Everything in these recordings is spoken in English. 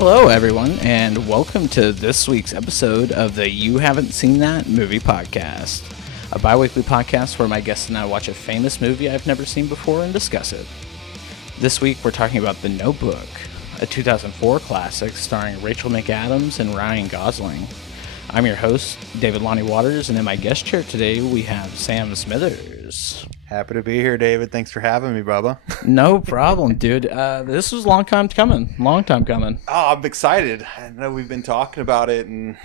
Hello, everyone, and welcome to this week's episode of the You Haven't Seen That Movie Podcast, a bi-weekly podcast where my guests and I watch a famous movie I've never seen before and discuss it. This week, we're talking about The Notebook, a 2004 classic starring Rachel McAdams and Ryan Gosling. I'm your host, David Lonnie Waters, and in my guest chair today, we have Sam Smithers. Happy to be here, David. Thanks for having me, Bubba. No problem, dude. This was a long time coming. Oh, I'm excited. I know we've been talking about it, and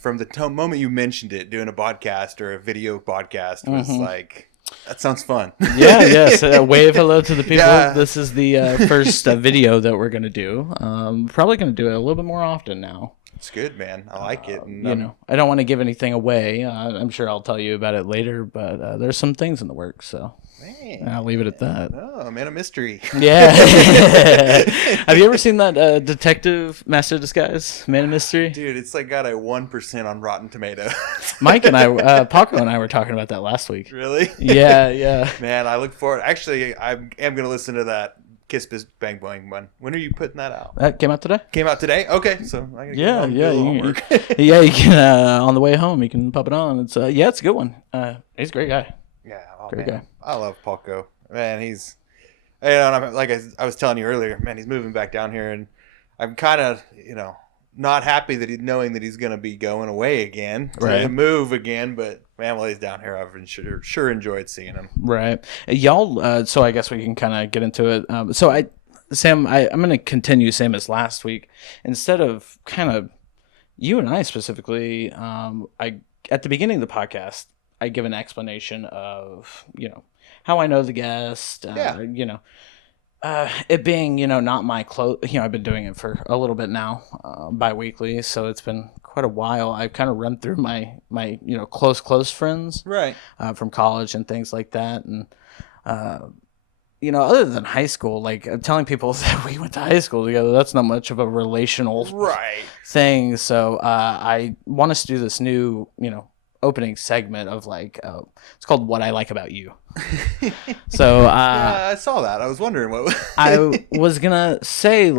from the moment you mentioned it, doing a podcast or a video podcast was like, that sounds fun. Yes. Wave hello to the people. Yeah. This is the first video that we're going to do. Probably going to do it a little bit more often now. It's good, man. I like it. And, I don't want to give anything away. I'm sure I'll tell you about it later, but there's some things in the works, so man, I'll leave it at that. Oh, man, a mystery. Yeah. Have you ever seen that Detective Master Disguise, Man of Mystery? Dude, it's like got a 1% on Rotten Tomatoes. Mike and I, Paco and I were talking about that last week. Really? Yeah. Man, I look forward. Actually, I am going to listen to that Kiss Biss Bang Bang one. When are you putting that out? That came out today. Okay, so I gotta Yeah. homework. You can on the way home you can pop it on. It's it's a good one. He's a great guy. Yeah, Great man. guy. I love Paco. Man, he's and like I was telling you earlier, man, he's moving back down here, and I'm kind of not happy that knowing that he's going to be going away again, to move again. But man, while he's down here, I've been sure enjoyed seeing him. Right, y'all. So I guess we can kind of get into it. Sam, I'm going to continue same as last week. Instead of kind of you and I specifically, I at the beginning of the podcast, I give an explanation of how I know the guest. It being, not my close, I've been doing it for a little bit now, bi-weekly, so it's been quite a while. I've kind of run through my close friends, Right. From college and things like that. And, other than high school, like I'm telling people that we went to high school together, that's not much of a relational thing. So I want us to do this new, opening segment of it's called What I Like About You. So yeah, I saw that. I was wondering what I was gonna say,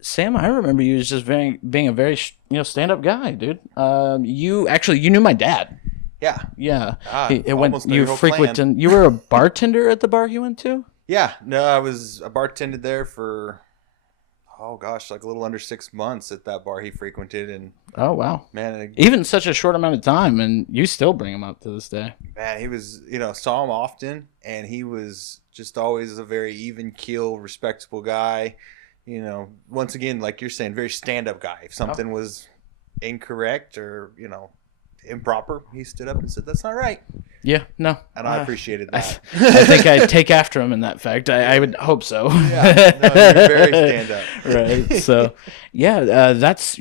Sam, I remember you as just being a very stand-up guy, dude. You knew my dad. Yeah. You were a bartender at the bar he went to? Yeah, no, I bartended there for like a little under 6 months at that bar he frequented. And oh wow, man, even such a short amount of time, and you still bring him up to this day. Man, he was, saw him often, and he was just always a very even keel, respectable guy. Once again, like you're saying, very stand-up guy. If something was incorrect or improper, he stood up and said, "That's not right." Yeah, no, and I appreciated that. I think I'd take after him in that fact. I would hope so. Yeah, no, you're very stand-up. Right. So, that's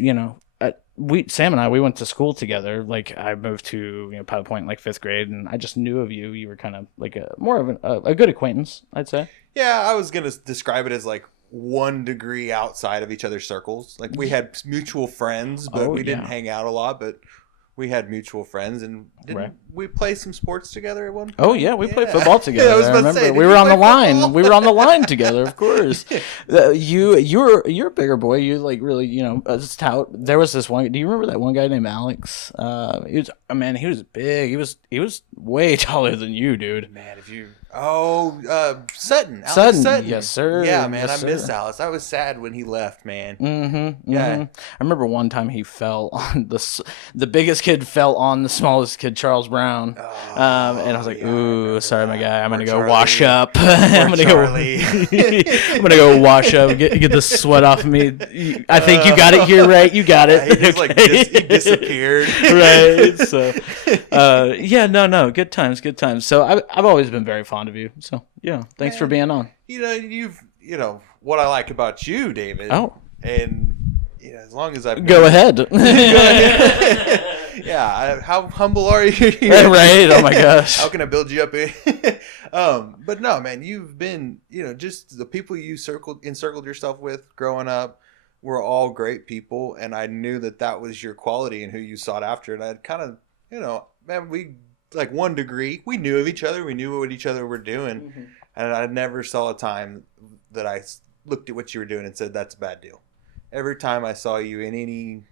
Sam and I went to school together. Like I moved to Pilot Point in 5th grade, and I just knew of you. You were kind of like more of a good acquaintance, I'd say. Yeah, I was gonna describe it as 1 degree outside of each other's circles. Like we had mutual friends, but we didn't hang out a lot. But we had mutual friends, and didn't we play some sports together at one point? Oh yeah, we played football together. Yeah, I was about to say, we were on the line. We were on the line together, of course. You're a bigger boy. You really stout. There was this one. Do you remember that one guy named Alex? He was big. He was way taller than you, dude. Man, Sutton. Sutton. Yes, sir. Yeah, man, yes, I miss Alex. I was sad when he left, man. Mm-hmm. Yeah. I remember one time he fell on the biggest kid fell on the smallest kid, Charles Brown. And I was like, "Ooh, sorry, my guy. I'm gonna go wash up. I'm gonna go wash up. Get the sweat off of me. I think you got it here, right? You got it. He disappeared. Right. So, no, good times. So I've always been very fond of you. So yeah, thanks for being on. You've what I like about you, David. Oh, and as long as I've go ahead. Yeah, how humble are you? Right. Oh my gosh. How can I build you up? But no, man, you've been, just the people you encircled yourself with growing up were all great people, and I knew that was your quality and who you sought after. And I'd kind of, man, we 1 degree. We knew of each other. We knew what each other were doing, and I never saw a time that I looked at what you were doing and said, that's a bad deal. Every time I saw you in any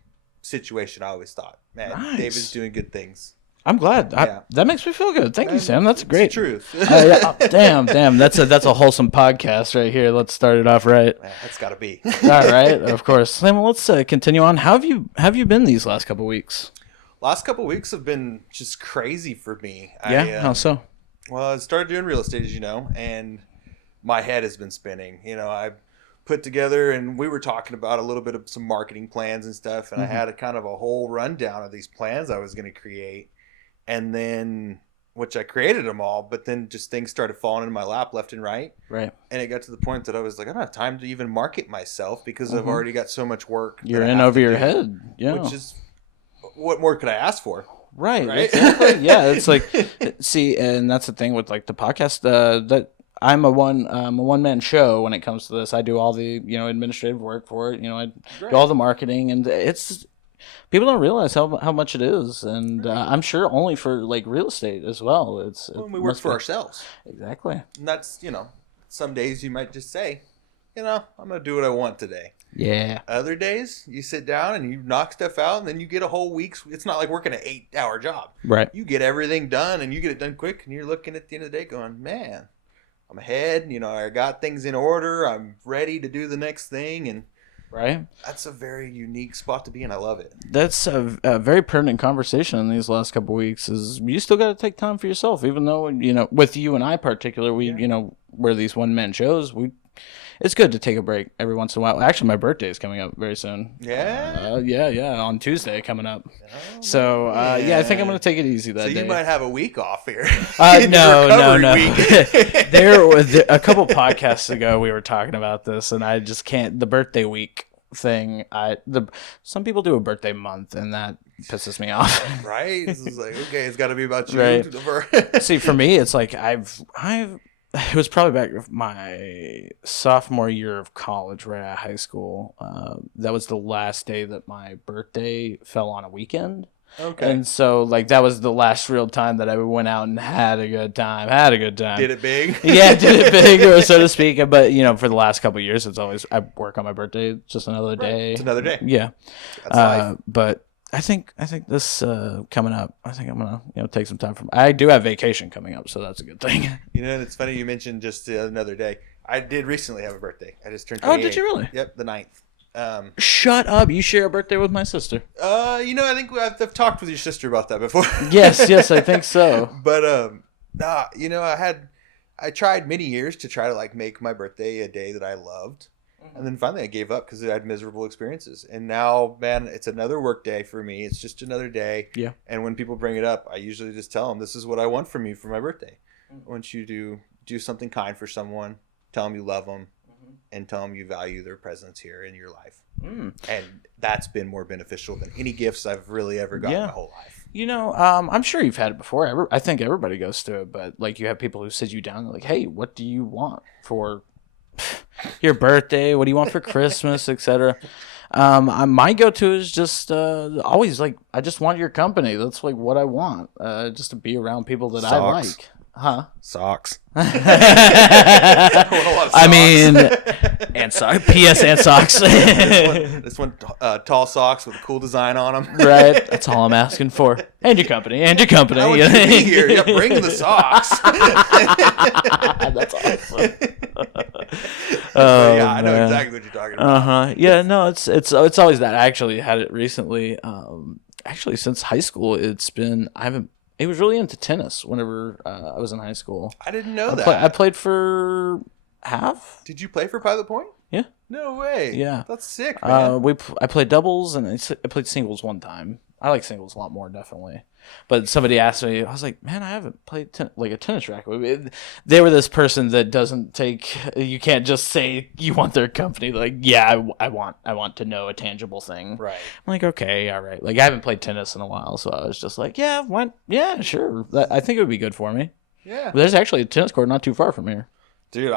situation, I always thought, man, Nice. David's doing good things. I'm glad. That makes me feel good. Thank you, Sam. That's great. It's the truth. Yeah. Damn. That's a wholesome podcast right here. Let's start it off right. Man, that's got to be. All right, of course. Sam, let's continue on. How have you been these last couple weeks? Last couple weeks have been just crazy for me. Yeah, how so? Well, I started doing real estate, as you know, and my head has been spinning. I put together, and we were talking about a little bit of some marketing plans and stuff, and I had a kind of a whole rundown of these plans I was going to create. And then, which I created them all, but then just things started falling in my lap left and right. Right. And it got to the point that I was like, I don't have time to even market myself because I've already got so much work. You're in over your head. Yeah. Which is, what more could I ask for? Right. Exactly. Yeah. It's like, see, and that's the thing with like the podcast, that I'm a one-man show when it comes to this. I do all the, administrative work for it. I do all the marketing, and it's, people don't realize how much it is, and I'm sure only for like real estate as well. When we work for ourselves. Exactly. And that's, some days you might just say, I'm going to do what I want today. Yeah. Other days you sit down and you knock stuff out, and then you get a whole week's. It's not like working an 8-hour job. Right. You get everything done, and you get it done quick, and you're looking at the end of the day going, man, I'm ahead. I got things in order. I'm ready to do the next thing, and right. That's a very unique spot to be in. I love it. That's a very pertinent conversation in these last couple of weeks. Is you still got to take time for yourself, even though with you and I particular, we're these one man shows. It's good to take a break every once in a while. Actually, my birthday is coming up very soon. Yeah. Yeah. On Tuesday coming up. Oh, so I think I'm gonna take it easy that day. So you might have a week off here. No. There was a couple podcasts ago we were talking about this, and I just can't. The birthday week thing. Some people do a birthday month, and that pisses me off. Right? This is like, okay, it's got to be about you. Right. See, for me, it's like it was probably back my sophomore year of college, right out of high school. That was the last day that my birthday fell on a weekend. Okay. And so, like, that was the last real time that I went out and had a good time. Did it big? Yeah, did it big, or so to speak. But, for the last couple of years, it's always, I work on my birthday. It's just another day. It's another day. Yeah. That's life. But I think this coming up, I think I'm going to, take some time from, I do have vacation coming up, so that's a good thing. And it's funny you mentioned just another day. I did recently have a birthday. I just turned 28. Oh, did you really? Yep, the 9th. Shut up! You share a birthday with my sister. I think I've talked with your sister about that before. yes, I think so. But I tried many years to try to like make my birthday a day that I loved, and then finally I gave up because I had miserable experiences. And now, man, it's another work day for me. It's just another day. Yeah. And when people bring it up, I usually just tell them, "This is what I want from you for my birthday. I want you to do something kind for someone. Tell them you love them." And tell them you value their presence here in your life. And that's been more beneficial than any gifts I've really ever gotten in my whole life. I'm sure you've had it before. I think everybody goes through it, but like you have people who sit you down and they're like, hey, what do you want for your birthday? What do you want for Christmas, etc.? My go-to is just always like, I just want your company. That's like what I want, just to be around people that I like. Huh? Socks. I mean, and socks. P.S. and socks. this one tall socks with a cool design on them. Right. That's all I'm asking for. And your company. I want you to be here. Yeah, bring the socks. That's awesome. Yeah, I know exactly what you're talking about. Yeah, no, it's always that. I actually had it recently. Actually, since high school, I was really into tennis whenever I was in high school. I didn't know that. I played for half. Did you play for Pilot Point? Yeah. No way. Yeah. That's sick, man. I played doubles and I played singles one time. I like singles a lot more, definitely. But somebody asked me, I was like, man, I haven't played like a tennis racket. They were this person that doesn't take, you can't just say you want their company. Like, yeah, I want to know a tangible thing. Right. I'm like, okay, all right. Like, I haven't played tennis in a while, so I was just like, yeah, sure. I think it would be good for me. Yeah. But there's actually a tennis court not too far from here. Dude,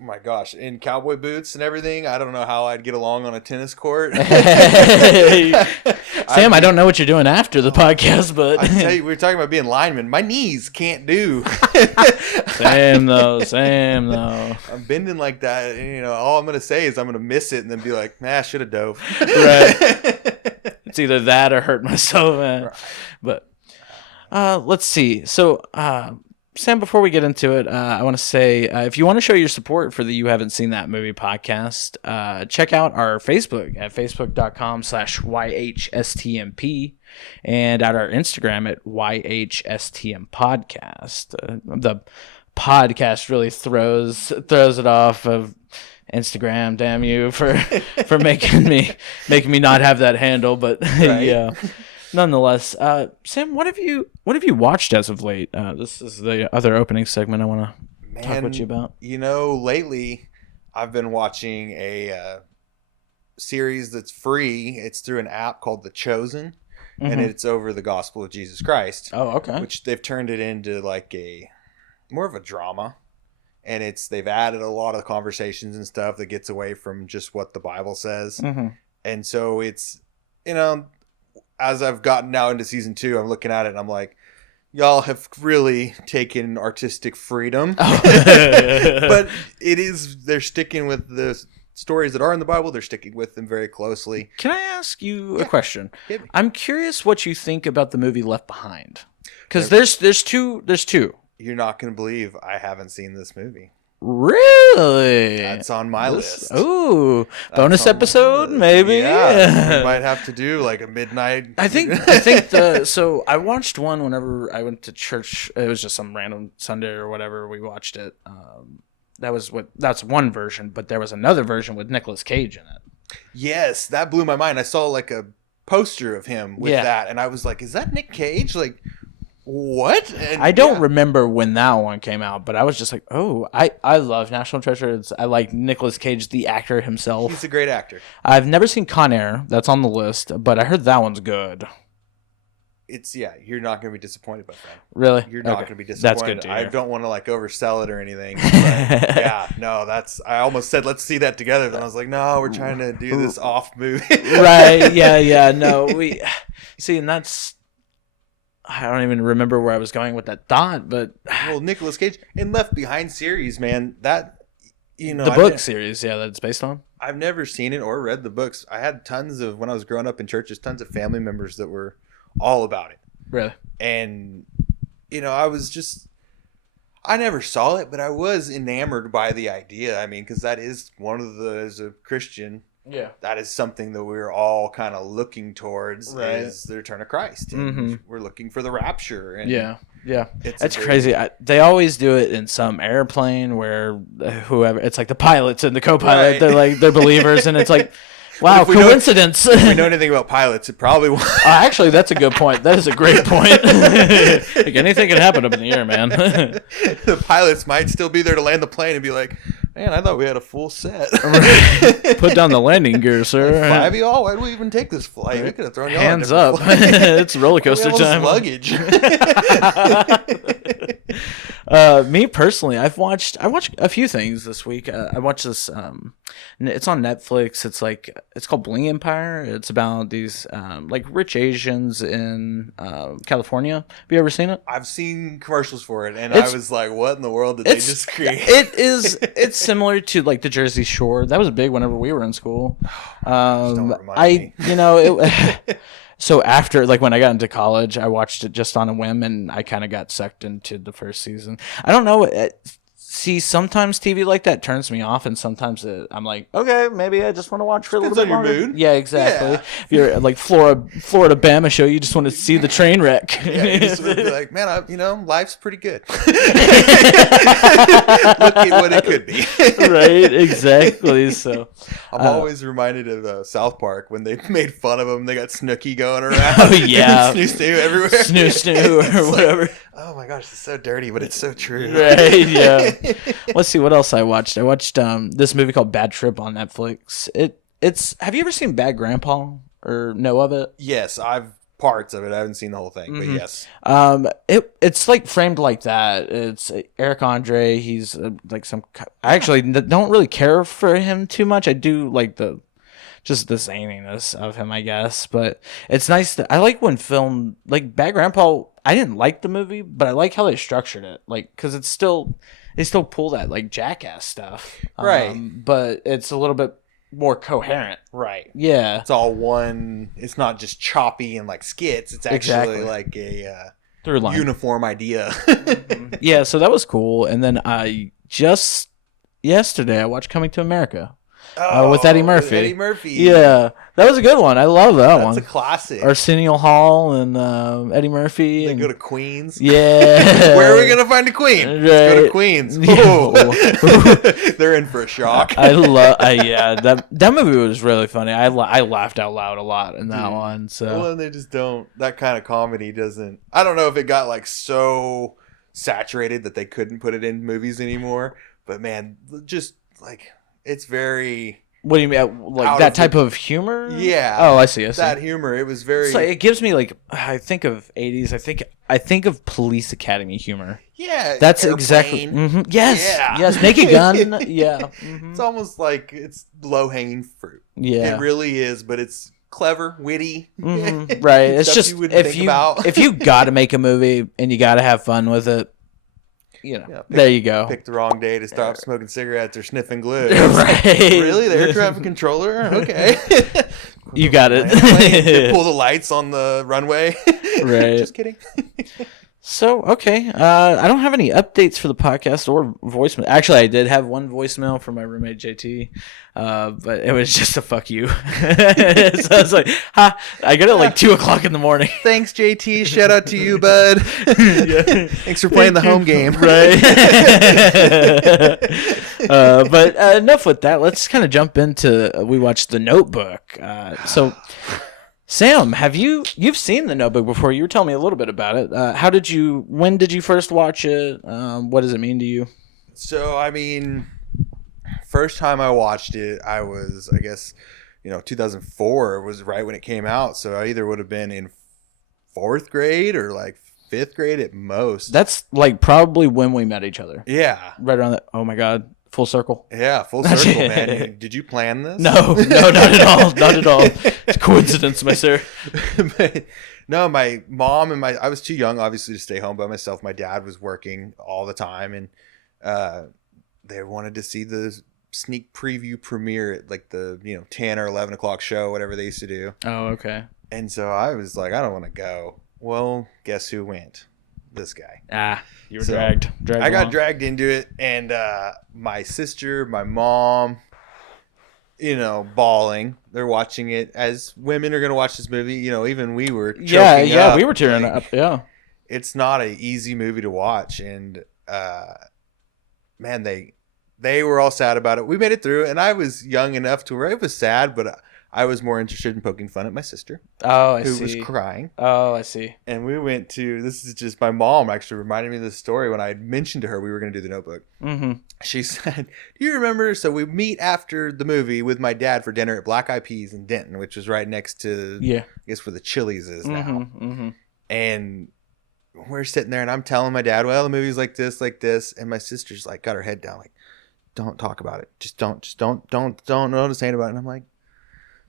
my gosh, in cowboy boots and everything, I don't know how I'd get along on a tennis court. Sam, I don't know what you're doing after the podcast, but I tell you, we were talking about being linemen. My knees can't do. Same though. I'm bending like that, and all I'm gonna say is I'm gonna miss it, and then be like, "Nah, I should have dove." Right. It's either that or hurt myself, man. Right. But let's see. So, Sam, before we get into it, I want to say, if you want to show your support for the You Haven't Seen That Movie podcast, check out our Facebook at facebook.com/YHSTMP and at our Instagram at YHSTM podcast. The podcast really throws it off of Instagram. Damn you for making me not have that handle, but right. Yeah. Nonetheless, Sam, what have you watched as of late? This is the other opening segment I want to talk with you about. Lately I've been watching a series that's free. It's through an app called The Chosen, and it's over the gospel of Jesus Christ. Oh, okay. Which they've turned it into like more of a drama, and they've added a lot of conversations and stuff that gets away from just what the Bible says. And so it's, as I've gotten now into season 2, I'm looking at it and I'm like, y'all have really taken artistic freedom. But they're sticking with the stories that are in the Bible. They're sticking with them very closely. Can I ask you a question? I'm curious what you think about the movie Left Behind. Because there's two. You're not going to believe I haven't seen this movie. Really? That's on my list. Ooh, bonus episode, maybe. Yeah, we might have to do like a midnight. I think so I watched one whenever I went to church. It was just some random Sunday or whatever. We watched it. That's one version, but there was another version with Nicolas Cage in it. Yes, that blew my mind. I saw like a poster of him with that, and I was like, "Is that Nick Cage?" Like. What? And I don't remember when that one came out, but I was just like, oh, I love National Treasure. I like Nicolas Cage, the actor himself. He's a great actor. I've never seen Con Air. That's on the list, but I heard that one's good. You're not going to be disappointed by that. Really? You're not going to be disappointed. That's good to hear. I don't want to oversell it or anything. I almost said, let's see that together. Then I was like, no, we're trying to do this off movie. Right. Yeah. No, we see, and that's, I don't even remember where I was going with that thought, but Nicolas Cage and Left Behind series, man, that the book series, that it's based on. I've never seen it or read the books. I had tons of when I was growing up in churches, tons of family members that were all about it. Really, and I never saw it, but I was enamored by the idea. I mean, because that is one of as a Christian. Yeah, that is something that we're all kind of looking towards is the return of Christ. And we're looking for the rapture. And yeah. That's crazy. They always do it in some airplane where whoever, it's like the pilots and the co-pilot, they're believers, and it's like, wow, coincidence. If we know anything about pilots, it probably won't. Actually, that's a good point. That is a great point. Like anything can happen up in the air, man. The pilots might still be there to land the plane and be like, man, I thought we had a full set. Put down the landing gear, sir. Like, 5 of y'all? Why did we even take this flight? We could have thrown y'all hands up. It's roller coaster time. Luggage. Me personally, I watched a few things this week. I watched this. It's on Netflix. It's called Bling Empire. It's about these rich Asians in California. Have you ever seen it? I've seen commercials for it, and I was like, "What in the world did they just create?" It's similar to like the Jersey Shore. That was big whenever we were in school. Don't remind me. So after, when I got into college, I watched it just on a whim, and I kind of got sucked into the first season. I don't know. See, sometimes TV like that turns me off, and sometimes I'm like, okay, maybe I just want to watch for a little bit longer. Depends on your mood. Yeah, exactly. Yeah. If you're like Florida Bama show, you just want to see the train wreck. Yeah, you just want to be like, man, life's pretty good. Look at what it could be. Right, exactly. So I'm always reminded of South Park when they made fun of them. They got Snooki going around. Oh yeah, Snoo everywhere. Snoo or whatever. Oh my gosh, it's so dirty, but it's so true. Right, yeah. Let's see what else I watched. I watched this movie called Bad Trip on Netflix. It's have you ever seen Bad Grandpa or know of it? Yes, I've parts of it. I haven't seen the whole thing, but yes. It's like framed like that. It's Eric Andre. He's like some. I actually don't really care for him too much. I do like the zaniness of him, I guess. But it's nice I like when film like Bad Grandpa. I didn't like the movie, but I like how they structured it. Like because they still pull that like Jackass stuff, right? But it's a little bit more coherent, right? Yeah, it's all one. It's not just choppy and like skits. It's actually like a through line, uniform idea. Yeah, so that was cool. And then yesterday I watched Coming to America with Eddie Murphy. Eddie Murphy, yeah, that was a good one. I love that one. That's a classic. Arsenio Hall and Eddie Murphy. They go to Queens. Yeah, where are we gonna find a queen? Right. Let's go to Queens. Yeah. They're in for a shock. That movie was really funny. I laughed out loud a lot in that one. So well, they just don't. That kind of comedy doesn't. I don't know if it got like so saturated that they couldn't put it in movies anymore. But man, just like it's very. What do you mean? Like that type of humor? Yeah. Oh, I see. That humor. It was very. Like, it gives me like I think of 80s. I think of Police Academy humor. Yeah. That's Airplane. Exactly. Mm-hmm. Yes. Yeah. Yes. Naked Gun. Yeah. Mm-hmm. It's almost like it's low hanging fruit. Yeah. It really is, but it's clever, witty. Mm-hmm. Right. It's just if you got to make a movie and you got to have fun with it. There you go. Pick the wrong day to stop smoking cigarettes or sniffing glue. Right. Really? The air traffic controller? Okay. You got it. Pull the lights on the runway. Right. Just kidding. So, okay. I don't have any updates for the podcast or voicemail. Actually, I did have one voicemail from my roommate, JT, but it was just a fuck you. So I was like, I got it like 2 o'clock in the morning. Thanks, JT. Shout out to you, bud. Yeah. Thanks for playing the home game. Right. But enough with that. Let's kind of jump into, we watched The Notebook. So... Sam, you've seen The Notebook before? You were telling me a little bit about it. When did you first watch it? What does it mean to you? So, I mean, first time I watched it, I was, I guess, 2004 was right when it came out. So I either would have been in 4th grade or like 5th grade at most. That's like probably when we met each other. Yeah. Right around that. Oh my God. Full circle. Yeah, full circle, man. Did you plan this? No, not at all. Not at all. It's coincidence, my sir. But, no, my mom and I was too young, obviously, to stay home by myself. My dad was working all the time, and they wanted to see the sneak preview premiere at like the 10 or 11 o'clock show, whatever they used to do. Oh, okay. And so I was like, I don't want to go. Well, guess who went? This guy. You were dragged I got dragged into it, and my sister, my mom, bawling. They're watching it as women are going to watch this movie. Even we were choking up. We were tearing up. Yeah. It's not an easy movie to watch, and man, they were all sad about it. We made it through, and I was young enough to where it was sad, but I was more interested in poking fun at my sister. Oh, I see. Who was crying. Oh, I see. And we went to, this is just my mom actually reminded me of this story when I had mentioned to her we were going to do The Notebook. Mm-hmm. She said, do you remember? So we meet after the movie with my dad for dinner at Black Eyed Peas in Denton, which was right next to, I guess where the Chili's is now. Mm-hmm. And we're sitting there and I'm telling my dad, well, the movie's like this. And my sister's like, got her head down, like, don't talk about it. Just don't know to say about it. And I'm like,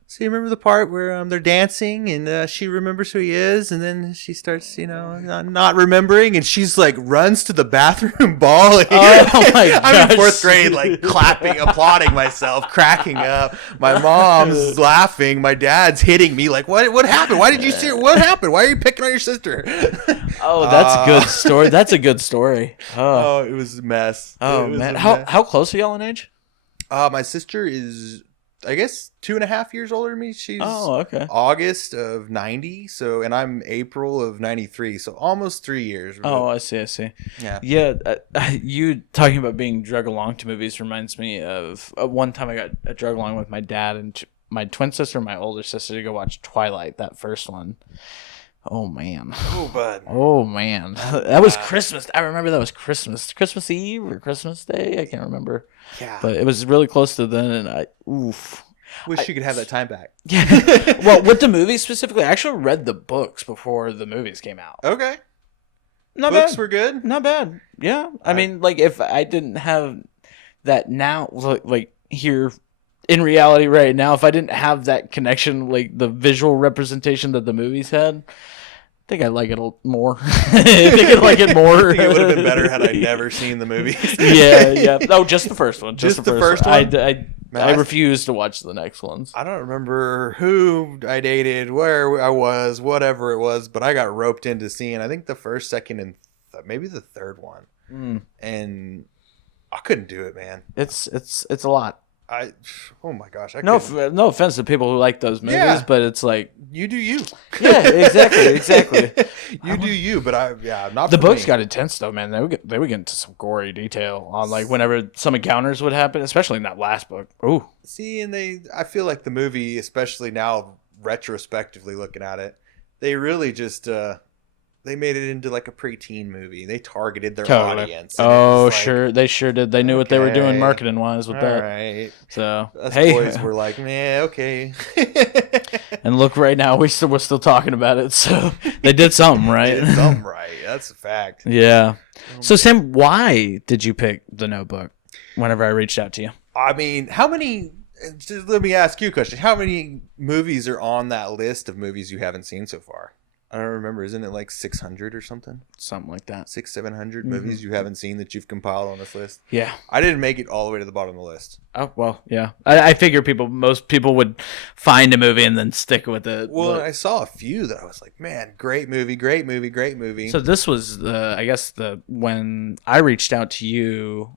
so you remember the part where they're dancing and she remembers who he is, and then she starts, not remembering, and she's like runs to the bathroom bawling. Oh my gosh. I'm in 4th grade, like clapping, applauding myself, cracking up. My mom's laughing. My dad's hitting me like, what happened? Why did you see her? What happened? Why are you picking on your sister? Oh, that's a good story. That's a good story. Oh, it was a mess. Oh, man. How close are y'all in age? My sister is, I guess, 2.5 years older than me. She's okay. August of 90, and I'm April of 93, so almost 3 years. Oh, I see. Yeah. You talking about being drug along to movies reminds me of one time I got drug along with my dad and my twin sister and my older sister to go watch Twilight, that first one. Oh, man. Oh, bud. Oh, man. That was Christmas. I remember that was Christmas Eve or Christmas Day. I can't remember. Yeah. But it was really close to then, and oof. Wish you could have that time back. Yeah. Well, with the movies specifically, I actually read the books before the movies came out. Okay. Not Books bad. were good. Not bad. Yeah. I mean, like, if I didn't have that now, like here in reality right now, if I didn't have that connection, like the visual representation that the movies had, I think I'd like it more. I think I'd like it more. I think it would have been better had I never seen the movies. Yeah. Oh, just the first one. Just the first one? I refuse to watch the next ones. I don't remember who I dated, where I was, whatever it was, but I got roped into seeing, I think, the first, second, and maybe the third one. And I couldn't do it, man. It's a lot. Oh my gosh. No offense to people who like those movies, but it's like, you do you. Yeah, exactly. You do you, but not the for books me. got intense though, man. They would get into some gory detail on like whenever some encounters would happen, especially in that last book. Ooh. See, and I feel like the movie, especially now retrospectively looking at it, they really just they made it into like a preteen movie. They targeted their audience. Oh, sure. They sure did. They knew what they were doing marketing wise with that. Right. So, us boys were like, man, okay. And look, right now, we're still talking about it. So, they did something right. They did something right. That's a fact. Yeah. So, Sam, why did you pick The Notebook whenever I reached out to you? I mean, just let me ask you a question. How many movies are on that list of movies you haven't seen so far? I don't remember. Isn't it like 600 or something? Something like that. 700 movies you haven't seen that you've compiled on this list? Yeah. I didn't make it all the way to the bottom of the list. Oh, well, yeah. I figure most people would find a movie and then stick with it. Well, I saw a few that I was like, man, great movie. So this was, I guess, when I reached out to you,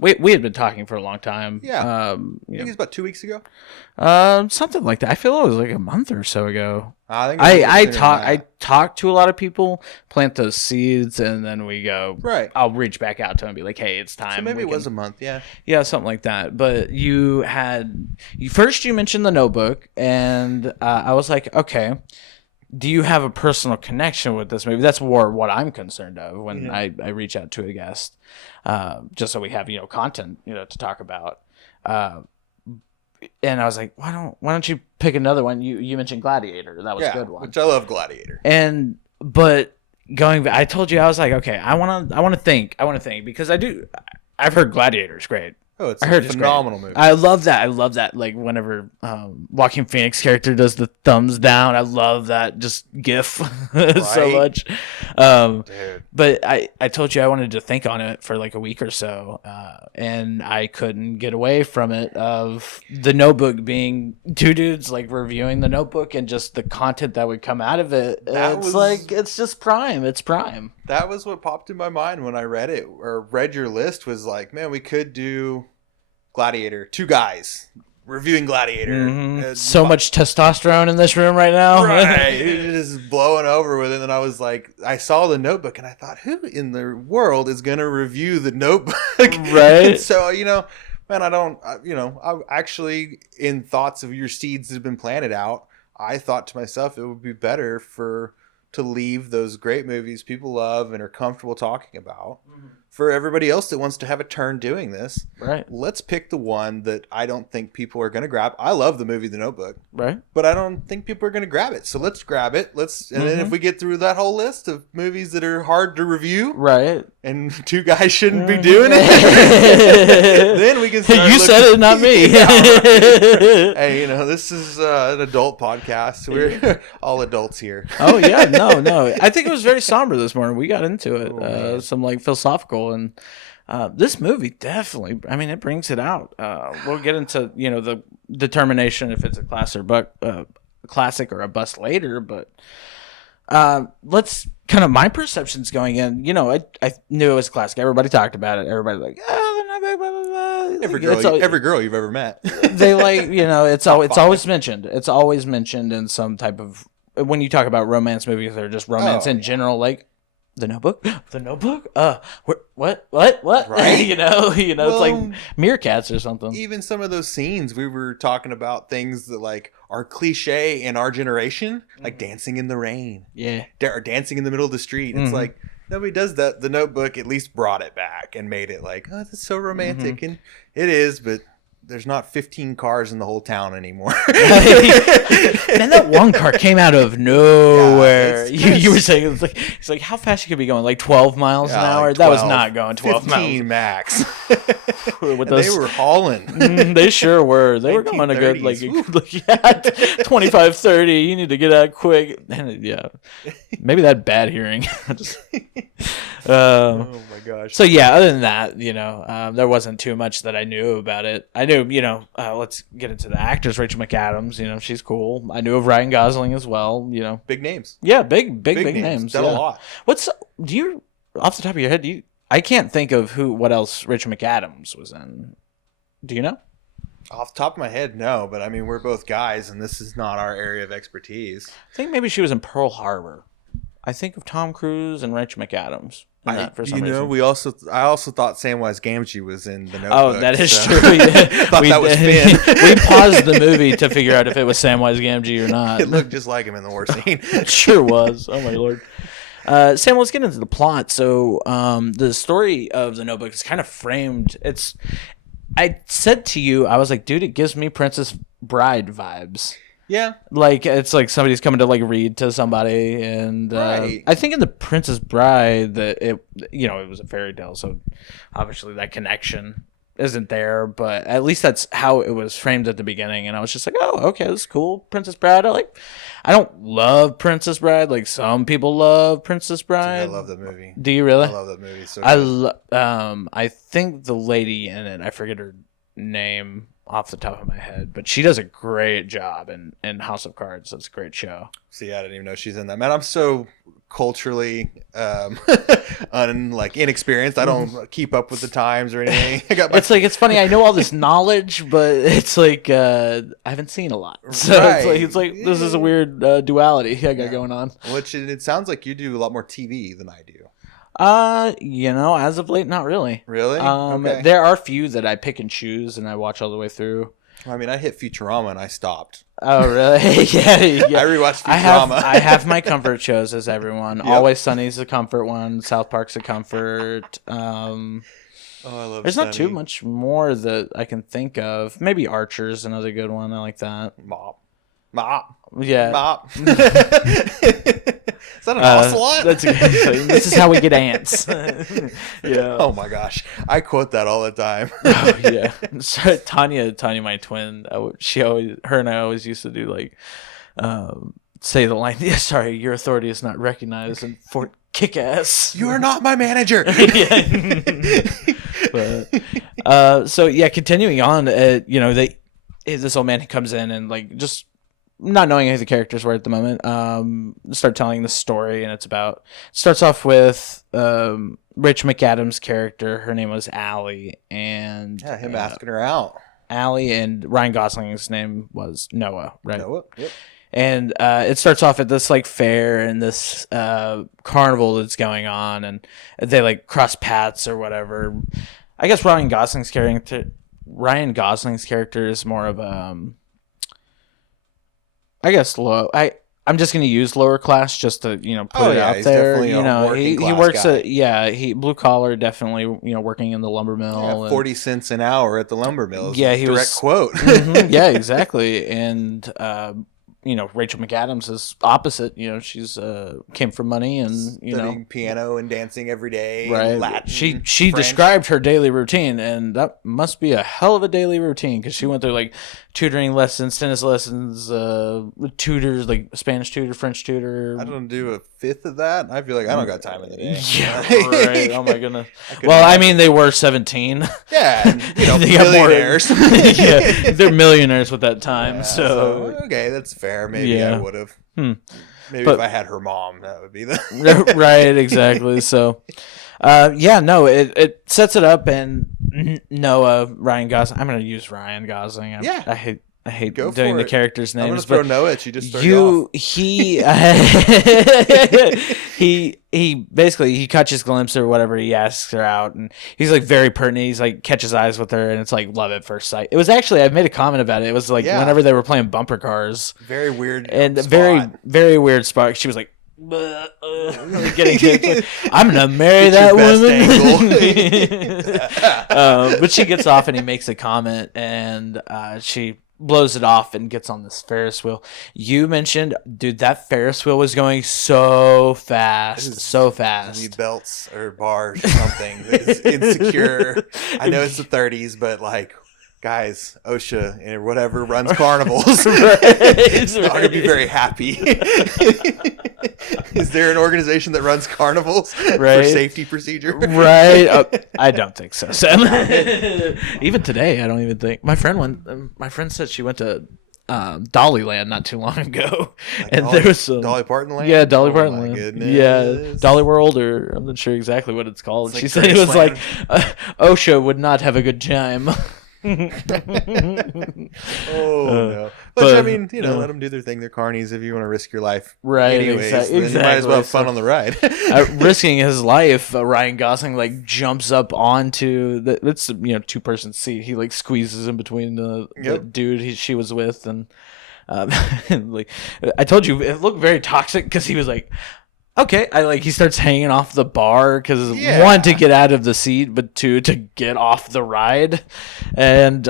we had been talking for a long time. Yeah. I think it's about 2 weeks ago. Something like that. I feel it was like a month or so ago. I talk to a lot of people, plant those seeds, and then we go. Right. I'll reach back out to them and be like, "Hey, it's time." So maybe it was a month. Yeah. Yeah, something like that. But you mentioned The Notebook, and I was like, okay. Do you have a personal connection with this movie? That's more what I'm concerned of when I reach out to a guest, just so we have content to talk about. And I was like, why don't you pick another one? You mentioned Gladiator. That was a good one. Which I love Gladiator. But going back, I told you I was like, okay, I want to think because I've heard Gladiator's great. Oh, it's a phenomenal movie. I love that. Like whenever Joaquin Phoenix character does the thumbs down, I love that just gif so much. Dude. But I told you I wanted to think on it for like a week or so, and I couldn't get away from it. Of The Notebook being two dudes like reviewing The Notebook and just the content that would come out of it. It's just prime. It's prime. That was what popped in my mind when I read it or read your list. Was like, man, we could do Gladiator, two guys reviewing Gladiator. Mm-hmm. So much testosterone in this room right now. Right. It was just blowing over with it. And I was like, I saw The Notebook and I thought, who in the world is going to review The Notebook? Right. And so, man, I actually, in thoughts of your seeds that have been planted out, I thought to myself, it would be better to leave those great movies people love and are comfortable talking about. Mm-hmm. For everybody else that wants to have a turn doing this, right? Let's pick the one that I don't think people are going to grab. I love the movie The Notebook, right? But I don't think people are going to grab it. So let's grab it. Then if we get through that whole list of movies that are hard to review, right? And two guys shouldn't be doing it, then we can start. You said it, not me. Yeah, right. Hey, this is an adult podcast. We're all adults here. Oh yeah, no. I think it was very somber this morning. We got into it, some like philosophical. And this movie definitely, I mean, it brings it out. We'll get into the determination if it's a classic or a bust later, but let's kind of my perceptions going in. I knew it was a classic. Everybody talked about it. Everybody like, blah, blah, blah. Every girl you've ever met, they like it's always mentioned. It's always mentioned in some type of when you talk about romance movies or just romance in general, like. The Notebook? The Notebook? What? Right? Well, it's like meerkats or something. Even some of those scenes, we were talking about things that like are cliche in our generation, like dancing in the rain. Yeah. Or dancing in the middle of the street. It's like, nobody does that. The Notebook at least brought it back and made it like, oh, that's so romantic. And it is, but there's not 15 cars in the whole town anymore. Man, that one car came out of nowhere. Yeah, you were saying it's like how fast you could be going, like 12 miles an hour. Like 12, that was not going 12 15 miles max. with They were hauling. They sure were. They were going a good 25, 30. You need to get out quick. And maybe that bad hearing. Oh my gosh. So yeah, other than that, there wasn't too much that I knew about it. I knew, let's get into the actors. Rachel McAdams, she's cool. I knew of Ryan Gosling as well. Big names. Yeah, big names. Done a lot. Do you, off the top of your head, I can't think of what else Rachel McAdams was in. Do you know? Off the top of my head, no. But I mean, we're both guys, and this is not our area of expertise. I think maybe she was in Pearl Harbor. I think of Tom Cruise and Rachel McAdams. For some reason. I also thought Samwise Gamgee was in the Notebook. Oh, that is true. Thought that was Finn. We paused the movie to figure out if it was Samwise Gamgee or not. It looked just like him in the war scene. It sure was. Oh my lord. Sam, let's get into the plot. So, the story of the Notebook is kind of framed. I said to you, I was like, dude, it gives me Princess Bride vibes. Yeah. Like, it's like somebody's coming to, like, read to somebody. And right. I think in the Princess Bride, that it was a fairy tale. So, obviously, that connection isn't there. But at least that's how it was framed at the beginning. And I was just like, oh, okay, this is cool. Princess Bride. I don't love Princess Bride. Like, some people love Princess Bride. Dude, I love that movie. Do you really? I love that movie. So good. I think the lady in it, I forget her name off the top of my head, but she does a great job in House of Cards. It's a great show. See, I didn't even know she's in that. Man, I'm so culturally inexperienced. I don't keep up with the times or anything. It's funny. I know all this knowledge, but it's like I haven't seen a lot. So right. it's like this is a weird duality I got going on. Which it sounds like you do a lot more TV than I do. As of late, not really. Really? Okay. There are a few that I pick and choose and I watch all the way through. I mean, I hit Futurama and I stopped. Oh, really? yeah. I rewatched Futurama. I have my comfort shows as everyone. Yep. Always Sunny's a comfort one. South Park's a comfort. I love There's Sunny. not too much more that I can think of. Maybe Archer's another good one. I like that. Mop. Yeah. Mop. Is that an ocelot? That's this is how we get ants. Yeah. Oh my gosh, I quote that all the time. Oh, yeah. So Tanya, my twin, her and I always used to do like, say the line. Yeah, sorry, your authority is not recognized, and for kick ass. You are not my manager. But, so yeah, continuing on, this old man comes in and like just. Not knowing who the characters were at the moment, start telling the story, and starts off with Rich McAdams' character. Her name was Allie, and him asking her out. Allie, and Ryan Gosling's name was Noah, right? Noah, yep. And it starts off at this like fair and this carnival that's going on, and they like cross paths or whatever. I guess Ryan Gosling's character is more of I guess low. I'm just going to use lower class just to put it out there. He works guy. Blue collar, definitely. Working in the lumber mill. Yeah, 40 cents an hour at the lumber mill. Yeah, he direct was quote. Mm-hmm, yeah, exactly. And Rachel McAdams is opposite. She's came from money and studying piano and dancing every day. Right. And Latin, she French. described her daily routine, and that must be a hell of a daily routine because she went through like tutoring lessons, tennis lessons, tutors like Spanish tutor, French tutor. I don't do a fifth of that. I feel like I don't got time in the day. Yeah, right. Oh my goodness. Well, I mean, they were 17. Yeah, and, they got millionaires. Yeah, they're millionaires with that time. Yeah, so okay, that's fair. Maybe I would have. Maybe if I had her mom, that would be the right. Exactly. So, it sets it up, and Noah, Ryan Gosling. I'm going to use Ryan Gosling. I hate doing the characters' names. I'm going to throw Noah at you. Just start off. He basically he catches glimpse or whatever. He asks her out, and he's like very pertinent. He's like catches eyes with her, and it's like love at first sight. It was actually I made a comment about it. It was like whenever they were playing bumper cars, very weird and spot. very very weird spot. She was like getting hit. I'm gonna marry that woman. But she gets off and he makes a comment, and she blows it off and gets on this Ferris wheel. You mentioned, dude, that Ferris wheel was going so fast, so fast. Need belts or bars or something. It's insecure. I know it's the 30s, but like, guys, OSHA or whatever runs carnivals. It's not going to be very happy. Is there an organization that runs carnivals for safety procedure? Right. I don't think so, Sam. Even today, I don't even think. My friend said she went to Dollyland not too long ago, like and there was some Dolly Parton Land. Yeah, Dolly Parton Land. Goodness. Yeah, Dolly World, or I'm not sure exactly what it's called. She said it was like OSHA would not have a good time. No. But I mean, let them do their thing. They're carnies if you want to risk your life. Right. Anyways, exactly. You might as well have fun on the ride. Risking his life, Ryan Gosling like jumps up onto it's 2-person seat. He like squeezes in between the dude she was with, and like I told you, it looked very toxic because he was like, okay, he starts hanging off the bar because one, to get out of the seat, but two, to get off the ride. And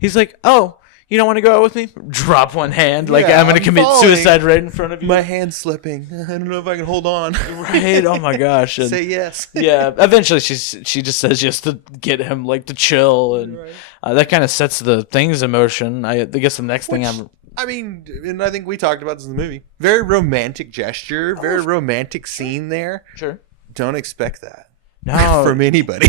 he's like, oh, you don't want to go out with me? Drop one hand. Like, I'm going to commit suicide right in front of you. My hand's slipping. I don't know if I can hold on. Right. Oh my gosh. And, say yes. Yeah. Eventually she just says yes to get him like to chill. And that kind of sets the things in motion. I guess the next thing I mean, and I think we talked about this in the movie. Very romantic gesture, very romantic scene there. Sure. Don't expect that. No. From anybody.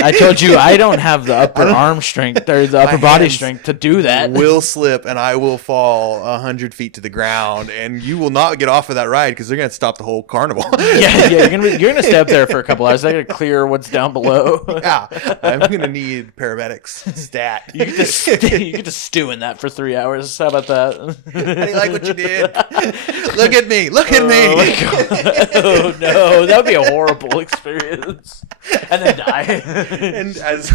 I told you I don't have the upper arm strength or the upper body strength to do that. Will slip and I will fall 100 feet to the ground, and you will not get off of that ride because they're going to stop the whole carnival. Yeah, you're gonna stay up there for a couple hours. They're gonna clear what's down below. Yeah, I'm gonna need paramedics. Stat. You get to stew in that for 3 hours. How about that? How do you like what you did? Look at me. Look at me. Oh no, that would be a horrible experience. And then die. And as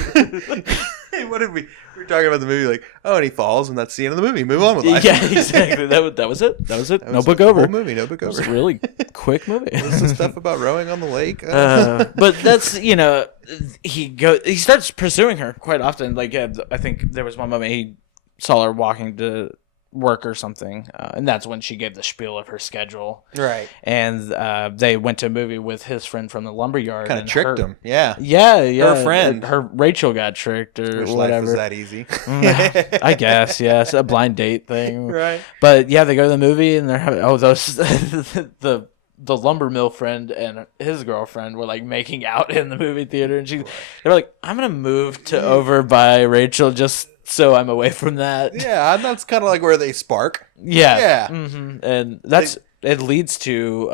what did we were talking about the movie, like, oh, and he falls, and that's the end of the movie. Move on with life. Yeah, exactly. That was it. No book over. Whole movie. No book over. It was a really quick movie. This is stuff about rowing on the lake. But that's he starts pursuing her quite often. Like I think there was one moment he saw her walking to work or something, and that's when she gave the spiel of her schedule, right? And they went to a movie with his friend from the lumberyard. Kind of tricked him. Yeah. Her friend, her Rachel got tricked or whatever. Life was that easy? I guess. Yeah, it's a blind date thing, right? But yeah, they go to the movie and they're having those the lumber mill friend and his girlfriend were like making out in the movie theater, and they were like, I'm gonna move to over by Rachel just so I'm away from that. Yeah, and that's kind of like where they spark. Yeah. Mm-hmm. And it leads to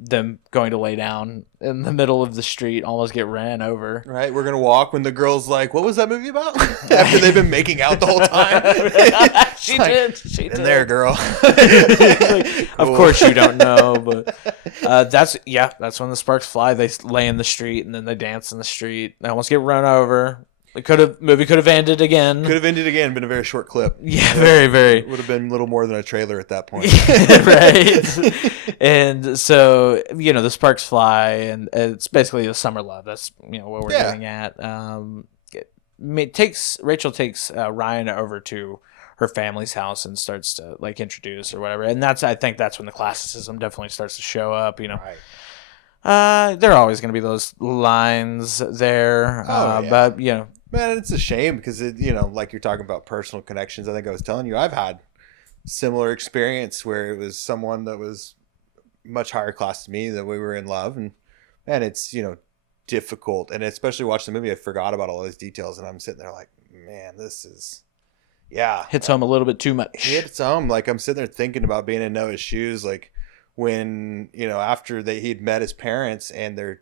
them going to lay down in the middle of the street, almost get ran over. Right, we're gonna walk when the girl's like, "What was that movie about?" After they've been making out the whole time. She did. And there, girl. Of course you don't know, but that's when the sparks fly. They lay in the street and then they dance in the street. They almost get run over. Movie could have ended again. Been a very short clip. Yeah, very, very. It would have been little more than a trailer at that point. Right. And so, the sparks fly, and it's basically a summer love. That's, what we're getting at. Rachel takes Ryan over to her family's house and starts to, introduce or whatever. And I think that's when the classicism definitely starts to show up, Right. There are always going to be those lines there. But, Man, it's a shame because, like you're talking about personal connections. I think I was telling you, I've had similar experience where it was someone that was much higher class to me that we were in love. And it's, difficult. And especially watching the movie, I forgot about all those details. And I'm sitting there like, man, this is, hits home a little bit too much. Hits home. Like, I'm sitting there thinking about being in Noah's shoes. Like, when, after he'd met his parents and they're,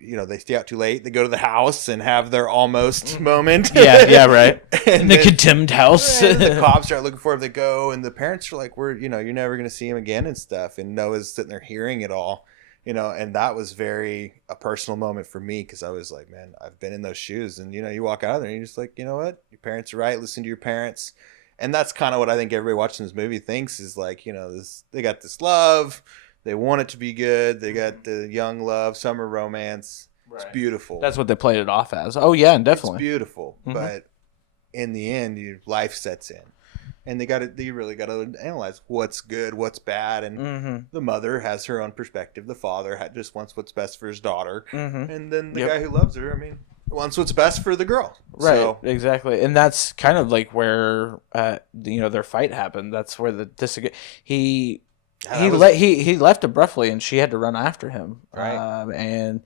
they stay out too late. They go to the house and have their almost moment. Yeah, right. And the condemned house. And the cops start looking for him. They go, and the parents are like, you're never going to see him again and stuff. And Noah's sitting there hearing it all, and that was a personal moment for me because I was like, man, I've been in those shoes. And, you walk out of there and you're just like, you know what? Your parents are right. Listen to your parents. And that's kind of what I think everybody watching this movie thinks is like, they got this love. They want it to be good. They got the young love, summer romance. Right. It's beautiful. That's what they played it off as. Oh yeah, definitely. It's beautiful, but in the end, life sets in, and you really got to analyze what's good, what's bad, and the mother has her own perspective. The father just wants what's best for his daughter, and then the guy who loves her, wants what's best for the girl. Right, so, exactly, and that's kind of like where their fight happened. That's where he left abruptly, and she had to run after him. Right, and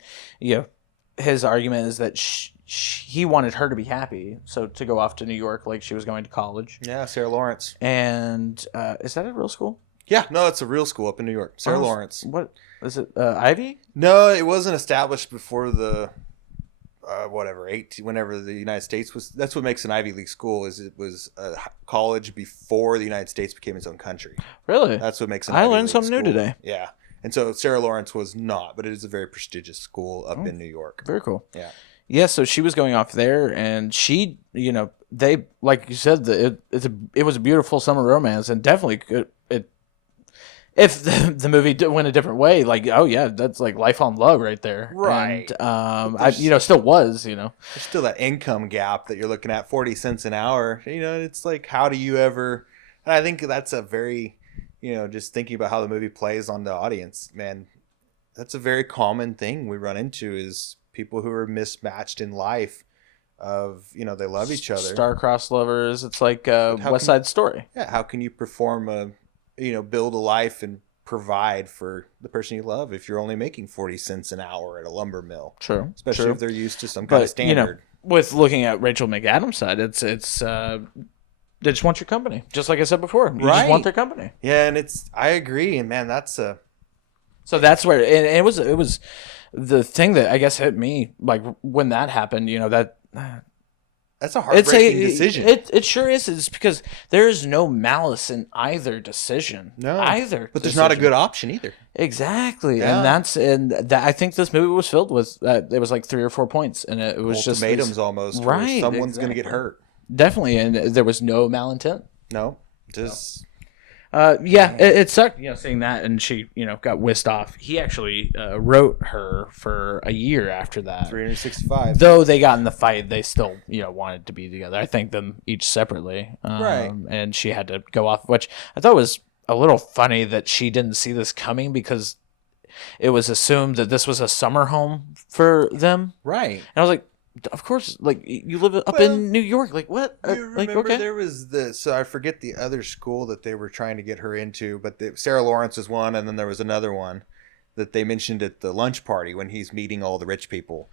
his argument is that he wanted her to be happy, so to go off to New York like she was going to college. Yeah, Sarah Lawrence. And is that a real school? Yeah, no, it's a real school up in New York. Sarah Lawrence. What is it? Ivy? No, it wasn't established before the whenever the United States was. That's what makes an Ivy League school. Is it was a college before the United States became its own country. Really? That's what makes an I Ivy learned League something school. New today. Yeah. And so Sarah Lawrence was not, but it is a very prestigious school up in New York. Very cool. Yeah. Yeah, so she was going off there, and she, they, like you said, it was a beautiful summer romance, and definitely could, if the movie went a different way, like, oh yeah, that's like lifelong love right there. Right. And, still was, There's still that income gap that you're looking at, 40 cents an hour. It's like, how do you ever, and I think that's a very, just thinking about how the movie plays on the audience, man, that's a very common thing we run into is people who are mismatched in life of, they love each other. Star-crossed lovers. It's like West Side Story. Yeah. How can you perform build a life and provide for the person you love if you're only making 40 cents an hour at a lumber mill? True. Especially if they're used to some kind of standard. With looking at Rachel McAdams' side, it's they just want your company. Just like I said before. You just want their company. Yeah, and I agree, and man, that's a... So that's where, and it was the thing that I guess hit me, like when that happened, that's a heartbreaking decision. It sure is. It's because there is no malice in either decision. No, but there's not a good option either. Exactly, yeah. and I think this movie was filled with it was like 3 or 4 points, and it was just ultimatums almost. Right, someone's going to get hurt. Definitely, and there was no malintent. No, just. It sucked, seeing that, and she, got whisked off. He actually wrote her for a year after that. 365. Though they got in the fight, they still, wanted to be together. I thanked them each separately. Right. And she had to go off, which I thought was a little funny that she didn't see this coming because it was assumed that this was a summer home for them. Right. And I was like, of course, like you live up in New York, like what? Remember there was so I forget the other school that they were trying to get her into, but Sarah Lawrence is one, and then there was another one that they mentioned at the lunch party when he's meeting all the rich people,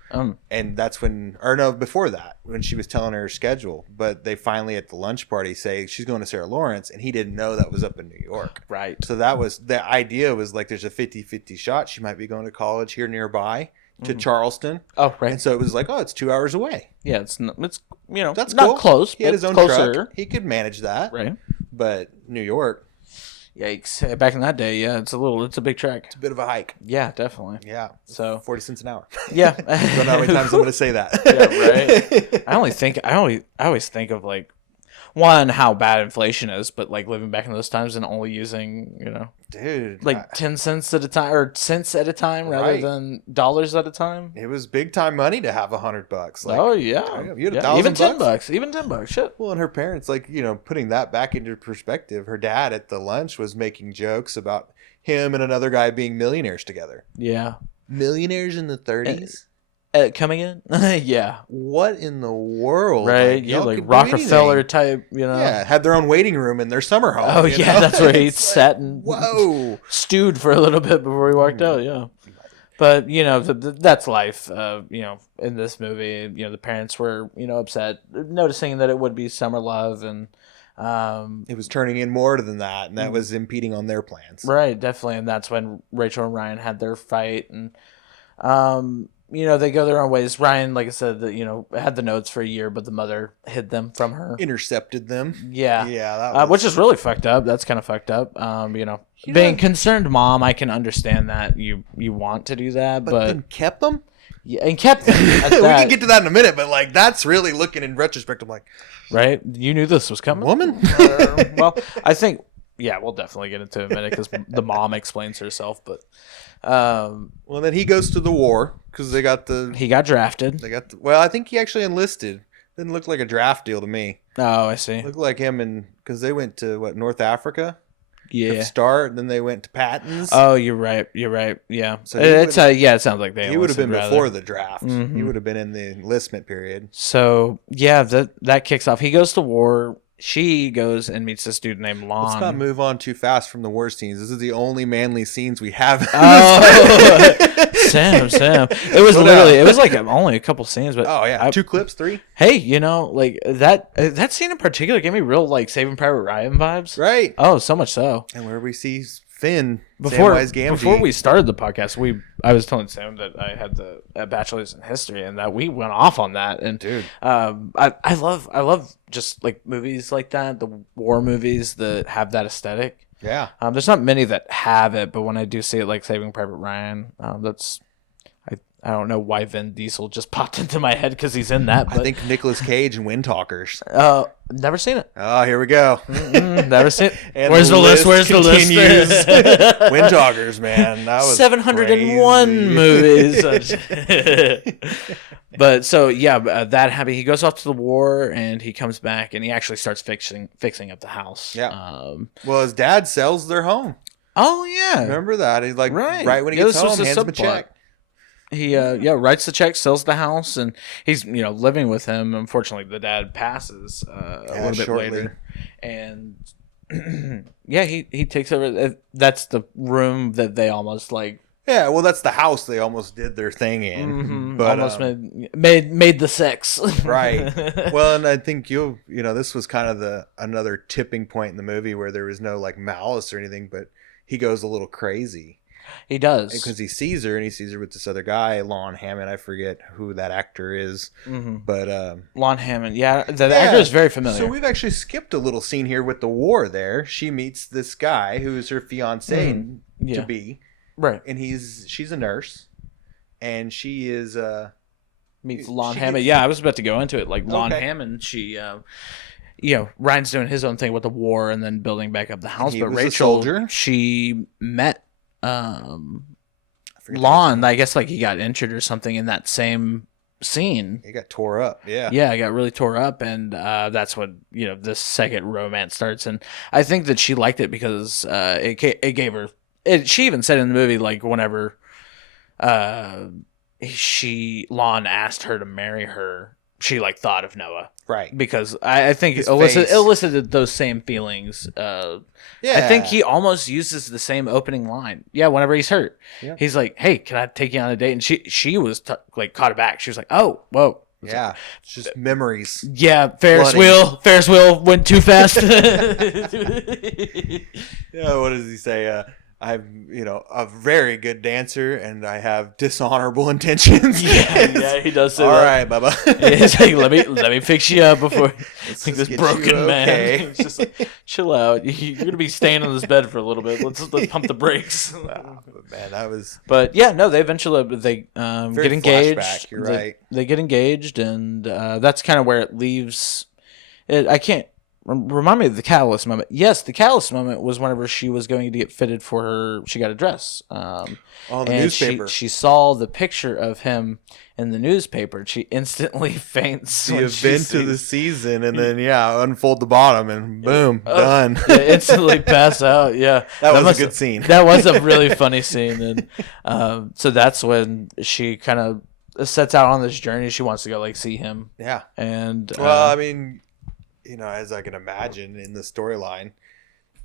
and that's before that when she was telling her schedule, but they finally at the lunch party say she's going to Sarah Lawrence, and he didn't know that was up in New York. Right. So that was the idea was like there's a 50-50 shot she might be going to college here nearby. To Charleston. Oh, right. And so it was like, it's 2 hours away. Yeah, it's that's not cool. Close. He had his own closer. truck. He could manage that. Right. But New York. Yikes. Back in that day, it's a big trek. It's a bit of a hike. Yeah, definitely. Yeah. So 40 cents an hour. Yeah. Don't know how many times I'm going to say that. Yeah, right. I always think of like one, how bad inflation is, but like living back in those times and only using, dude, like 10 cents at a time or cents at a time rather than dollars at a time. It was big time money to have $100. Like, oh yeah, you had $1,000. Even $10. Shit. Well, and her parents, like putting that back into perspective, her dad at the lunch was making jokes about him and another guy being millionaires together. Yeah, millionaires in the 30s. Coming in? Yeah. What in the world? Right. Like Rockefeller type, Yeah, had their own waiting room in their summer home. Oh, yeah, that's where he sat and stewed for a little bit before he walked out, yeah. But, that's life, in this movie. The parents were, upset, noticing that it would be summer love, and it was turning in more than that, and that was impeding on their plans. Right, definitely, and that's when Rachel and Ryan had their fight, and they go their own ways. Ryan, like I said, had the notes for a year, but the mother hid them from her. Intercepted them. Yeah. Yeah. That was... which is really fucked up. That's kind of fucked up. Being concerned mom, I can understand that you want to do that, but then kept them? Yeah, and kept them. We can get to that in a minute, but like that's really looking in retrospect. I'm like, right? You knew this was coming, woman. Well, I think yeah, we'll definitely get into it in a minute because the mom explains herself. But well, then he goes to the war because he got drafted. Well, I think he actually enlisted. Didn't look like a draft deal to me. Oh, I see. Looked like him because they went to North Africa. Yeah. To start, and then they went to Patton's. Oh, you're right. Yeah. So it sounds like he would have been before the draft. Mm-hmm. He would have been in the enlistment period. So yeah, that kicks off. He goes to war. She goes and meets this dude named Lon. Let's not move on too fast from the war scenes. This is the only manly scenes we have. Sam. It was literally, it was like only a couple scenes, but 2 clips, 3. Hey, like that scene in particular gave me real like Saving Private Ryan vibes. Right. Oh, so much so. And where we see Finn, before we started the podcast, I was telling Sam that I had a bachelor's in history and that we went off on that. And dude, I love just like movies like that, the war movies that have that aesthetic. Yeah. There's not many that have it, but when I do see it, like Saving Private Ryan, I don't know why Vin Diesel just popped into my head because he's in that. But I think Nicolas Cage and Wind Talkers. Never seen it. Oh, here we go. Never seen it. Where's the list? Where's the list? Wind Talkers, man. That was 701 crazy. Movies. But so yeah, that happened. He goes off to the war and he comes back and he actually starts fixing up the house. Yeah. Well, his dad sells their home. Oh yeah. Remember that? He's like right when he gets home, hands him a check. He writes the check, sells the house, and he's living with him. Unfortunately, the dad passes a little bit later, and he takes over. That's the room that they almost like. Yeah, well, that's the house they almost did their thing in, but almost made the sex right. Well, and I think this was kind of another tipping point in the movie where there was no like malice or anything, but he goes a little crazy. He does. Because he sees her with this other guy, Lon Hammond. I forget who that actor is. Mm-hmm. But Lon Hammond. Yeah, the actor is very familiar. So we've actually skipped a little scene here with the war there. She meets this guy who is her fiancé to be. Right. And she's a nurse. And she is... meets Lon Hammond. Yeah, I was about to go into it. Like Lon Hammond, she... Ryan's doing his own thing with the war and then building back up the house. But Rachel, she met... Lon, I guess like he got injured or something in that same scene. He got tore up. Yeah, he got really tore up, and that's when this second romance starts. And I think that she liked it because it gave her. She even said in the movie like whenever Lon asked her to marry her, she like thought of Noah. Right. Because I think it elicited those same feelings. I think he almost uses the same opening line. Yeah, whenever he's hurt. Yeah. He's like, hey, can I take you on a date? And she was caught aback. She was like, oh, whoa. Yeah, it's just memories. Yeah, Ferris wheel went too fast. Yeah, what does he say? I'm, a very good dancer, and I have dishonorable intentions. Yeah, he does say all that. All right, Bubba. He's like, let me fix you up before like this broken man. It's just like, chill out. You're gonna be staying on this bed for a little bit. Let's pump the brakes. Wow, man, that was. But yeah, no, they eventually get engaged. Flashback, you're right. They get engaged, and that's kind of where it leaves. I can't. Remind me of the catalyst moment. Yes, the catalyst moment was whenever she was going to get fitted for her. She got a dress. On the newspaper. She saw the picture of him in the newspaper. She instantly faints. The event of the season, and then unfold the bottom, and boom, done. Instantly pass out. Yeah, that was a good scene. That was a really funny scene, and so that's when she kind of sets out on this journey. She wants to go see him. Yeah, and well, I mean. As I can imagine in the storyline,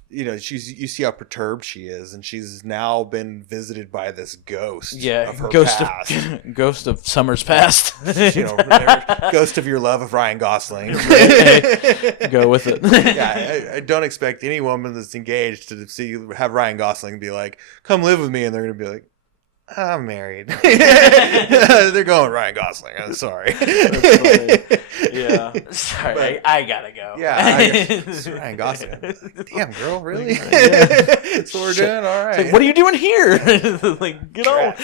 you see how perturbed she is, and she's now been visited by this ghost. Yeah, of her past. Ghost of summers past. Ghost of your love of Ryan Gosling. Go with it. Yeah, I don't expect any woman that's engaged to have Ryan Gosling be like, "Come live with me," and they're gonna be like, I'm married. They're going Ryan Gosling. I'm sorry. Yeah. Sorry, I gotta go. Yeah, Ryan Gosling. Damn, girl, really? That's what we're doing? All right. Like, what are you doing here? Get on.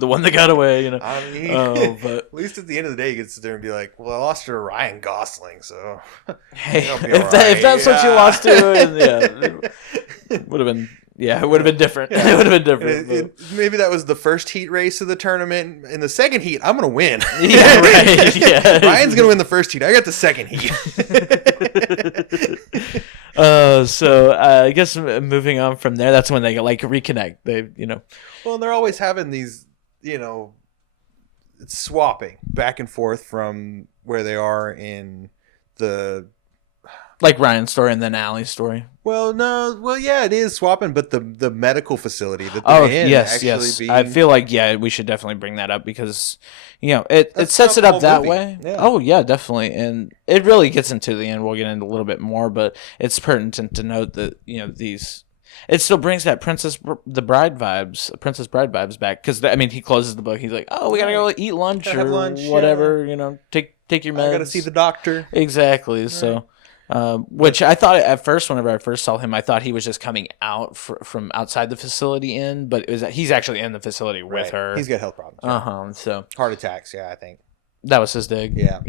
the one that got away, you know. I mean, but at least at the end of the day, you get to sit there and be like, well, I lost her to Ryan Gosling, so hey, it'll be if, all right. if that's what you lost to, it would have been. Yeah, it would have been different. Yeah. It would have been different. Maybe that was the first heat race of the tournament. In the second heat, I'm going to win. Yeah, right. Yeah. Ryan's going to win the first heat. I got the second heat. So I guess moving on from there, that's when they like reconnect. They, you know. Well, and they're always having these, you know, swapping back and forth from where they are in the... Like Ryan's story and then Allie's story. Well, no. Well, yeah, it is swapping, but the medical facility that they're in yes. being... I feel like, we should definitely bring that up because, you know, it sets it up that way. Yeah. Oh, yeah, definitely. And it really gets into the end. We'll get into a little bit more, but it's pertinent to note that, you know, these... It still brings that Princess Bride vibes back because, I mean, he closes the book. He's like, oh, we got to go eat lunch or whatever, you know, take your meds. I got to see the doctor. Exactly, right. So... which I thought at first, whenever I first saw him, I thought he was just coming out from outside the facility but he's actually in the facility with her. He's got health problems. Yeah. So heart attacks. Yeah, I think that was his dig. Yeah.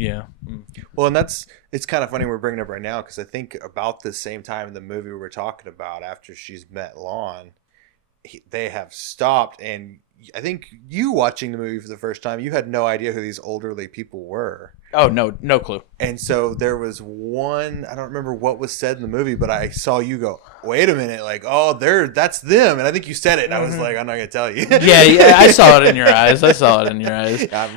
Mm. Well, and it's kind of funny we're bringing it up right now because I think about the same time in the movie we were talking about after she's met Lon, they have stopped, and I think you watching the movie for the first time, you had no idea who these elderly people were. Oh, no clue. And so there was one, I don't remember what was said in the movie, but I saw you go, wait a minute, like, oh, that's them. And I think you said it, and I was like, I'm not going to tell you. Yeah, I saw it in your eyes.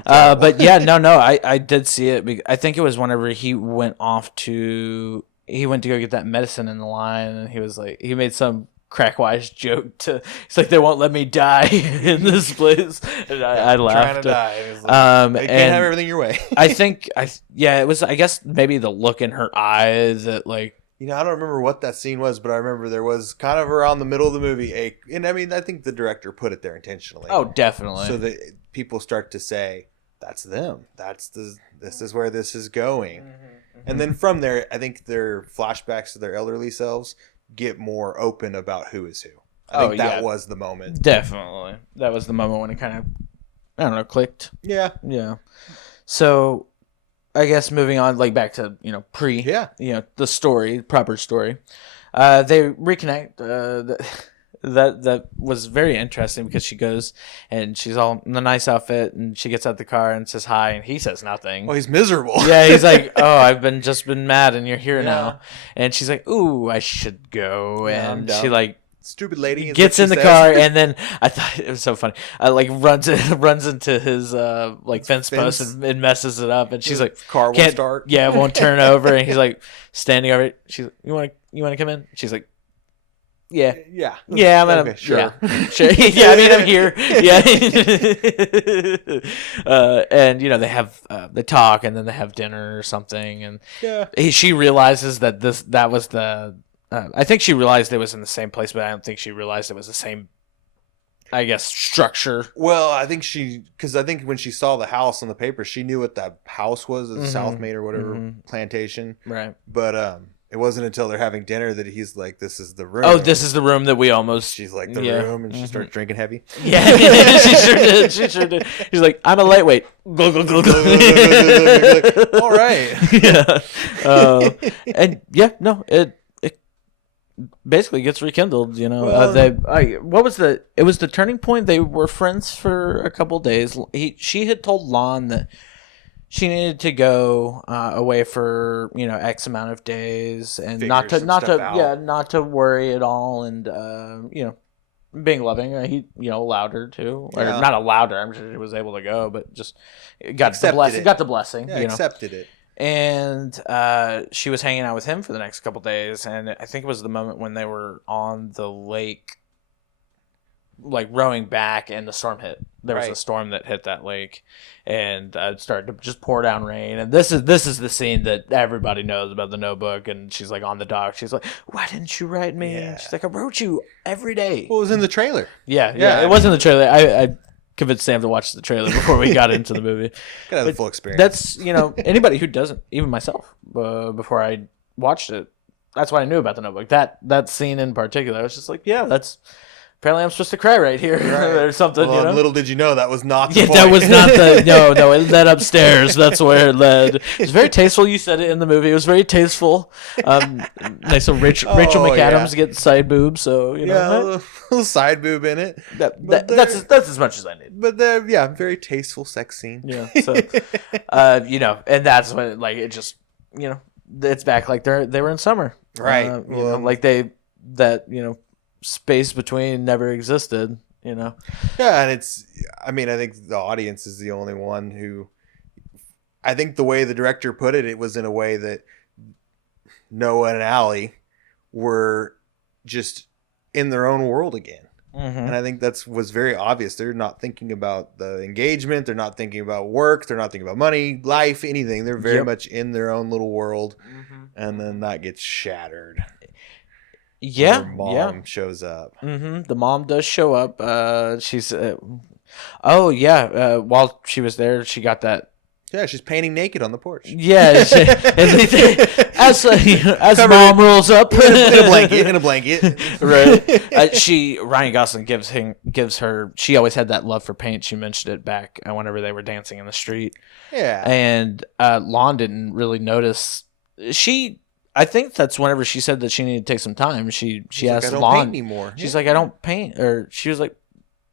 But yeah, no, I did see it. I think it was whenever he went to go get that medicine in the line, and he was like, he made some crack-wise joke it's like they won't let me die in this place, and I laughed. Trying to die. It was like, they can't have everything your way. It was, I guess maybe the look in her eye that like, you know, I don't remember what that scene was, but I remember there was kind of around the middle of the movie and I mean, I think the director put it there intentionally. Oh, definitely. So that people start to say, that's them. This is where this is going. Mm-hmm. And then from there, I think their flashbacks to their elderly selves get more open about who is who. I think that was the moment. Definitely. That was the moment when it kind of, I don't know, clicked. Yeah. Yeah. So I guess moving on, like back to, you know, the proper story. They reconnect. That was very interesting because she goes and she's all in a nice outfit and she gets out the car and says hi and he says nothing. Well, he's miserable. Yeah, he's like, oh, I've just been mad and you're here now. And she's like, ooh, I should go. And she like, stupid lady gets in the car and then I thought it was so funny. Like runs into his like fence post and messes it up and she's like, car won't start. Yeah, it won't turn over and he's like standing over it. She's like, you want to come in? She's like, yeah. I'm gonna. Okay, sure. Yeah. Sure. Yeah, I mean, I'm here. Yeah. And you know, they have they talk, and then they have dinner or something, and she realizes that that was the. I think she realized it was in the same place, but I don't think she realized it was the same. I guess structure. Well, I think because I think when she saw the house on the paper, she knew what that house was, a South Main or whatever plantation. Right. But it wasn't until they're having dinner that he's like, "This is the room." Oh, this is the room that we almost. She's like the room, and she starts drinking heavy. Yeah, she sure did. She's like, "I'm a lightweight." Go. All right. Yeah. And yeah, no, it basically gets rekindled. You know, what was it was the turning point. They were friends for a couple days. She had told Lon that she needed to go away for, you know, X amount of days and not to worry at all, and you know, being loving. He, you know, allowed her to, or not allowed her. I'm sure she was able to go, but just got the blessing. Yeah, you know? Accepted it. And she was hanging out with him for the next couple days, and I think it was the moment when they were on the lake, like rowing back, and the storm hit. There was a storm that hit that lake, and it started to just pour down rain. And this is the scene that everybody knows about the Notebook. And she's like on the dock. She's like, "Why didn't you write me?" Yeah. She's like, "I wrote you every day." Well, it was in the trailer. Yeah. It was in the trailer. I convinced Sam to watch the trailer before we got into the movie. Gotta have the full experience. That's, you know, anybody who doesn't, even myself, before I watched it, that's what I knew about the Notebook. That scene in particular, I was just like, yeah, that's apparently I'm supposed to cry right here or something. Well, you know? little did you know that was not the point. That was not the no. It led upstairs. That's where it led. It was very tasteful. You said it in the movie. It was very tasteful. Nice. So Rachel McAdams gets side boob. So you know, a little side boob in it. That's as much as I need. But very tasteful sex scene. Yeah. So and that's when it just it's back like they were in summer. Right. Space between never existed, Yeah, and I think the audience is the only one who, I think the way the director put it was in a way that Noah and Allie were just in their own world again. Mm-hmm. And I think was very obvious. They're not thinking about the engagement. They're not thinking about work. They're not thinking about money, life, anything. They're very much in their own little world. Mm-hmm. And then that gets shattered. Yeah, her mom shows up. Mm-hmm. The mom does show up. She's, while she was there, she got that. Yeah, she's painting naked on the porch. Yeah, as mom rolls up in a blanket, right? Ryan Gosling gives her. She always had that love for paint. She mentioned it back whenever they were dancing in the street. Yeah, and Lon didn't really notice. I think that's whenever she said that she needed to take some time. She asked I don't Lon paint anymore. She's like, I don't paint, or she was like,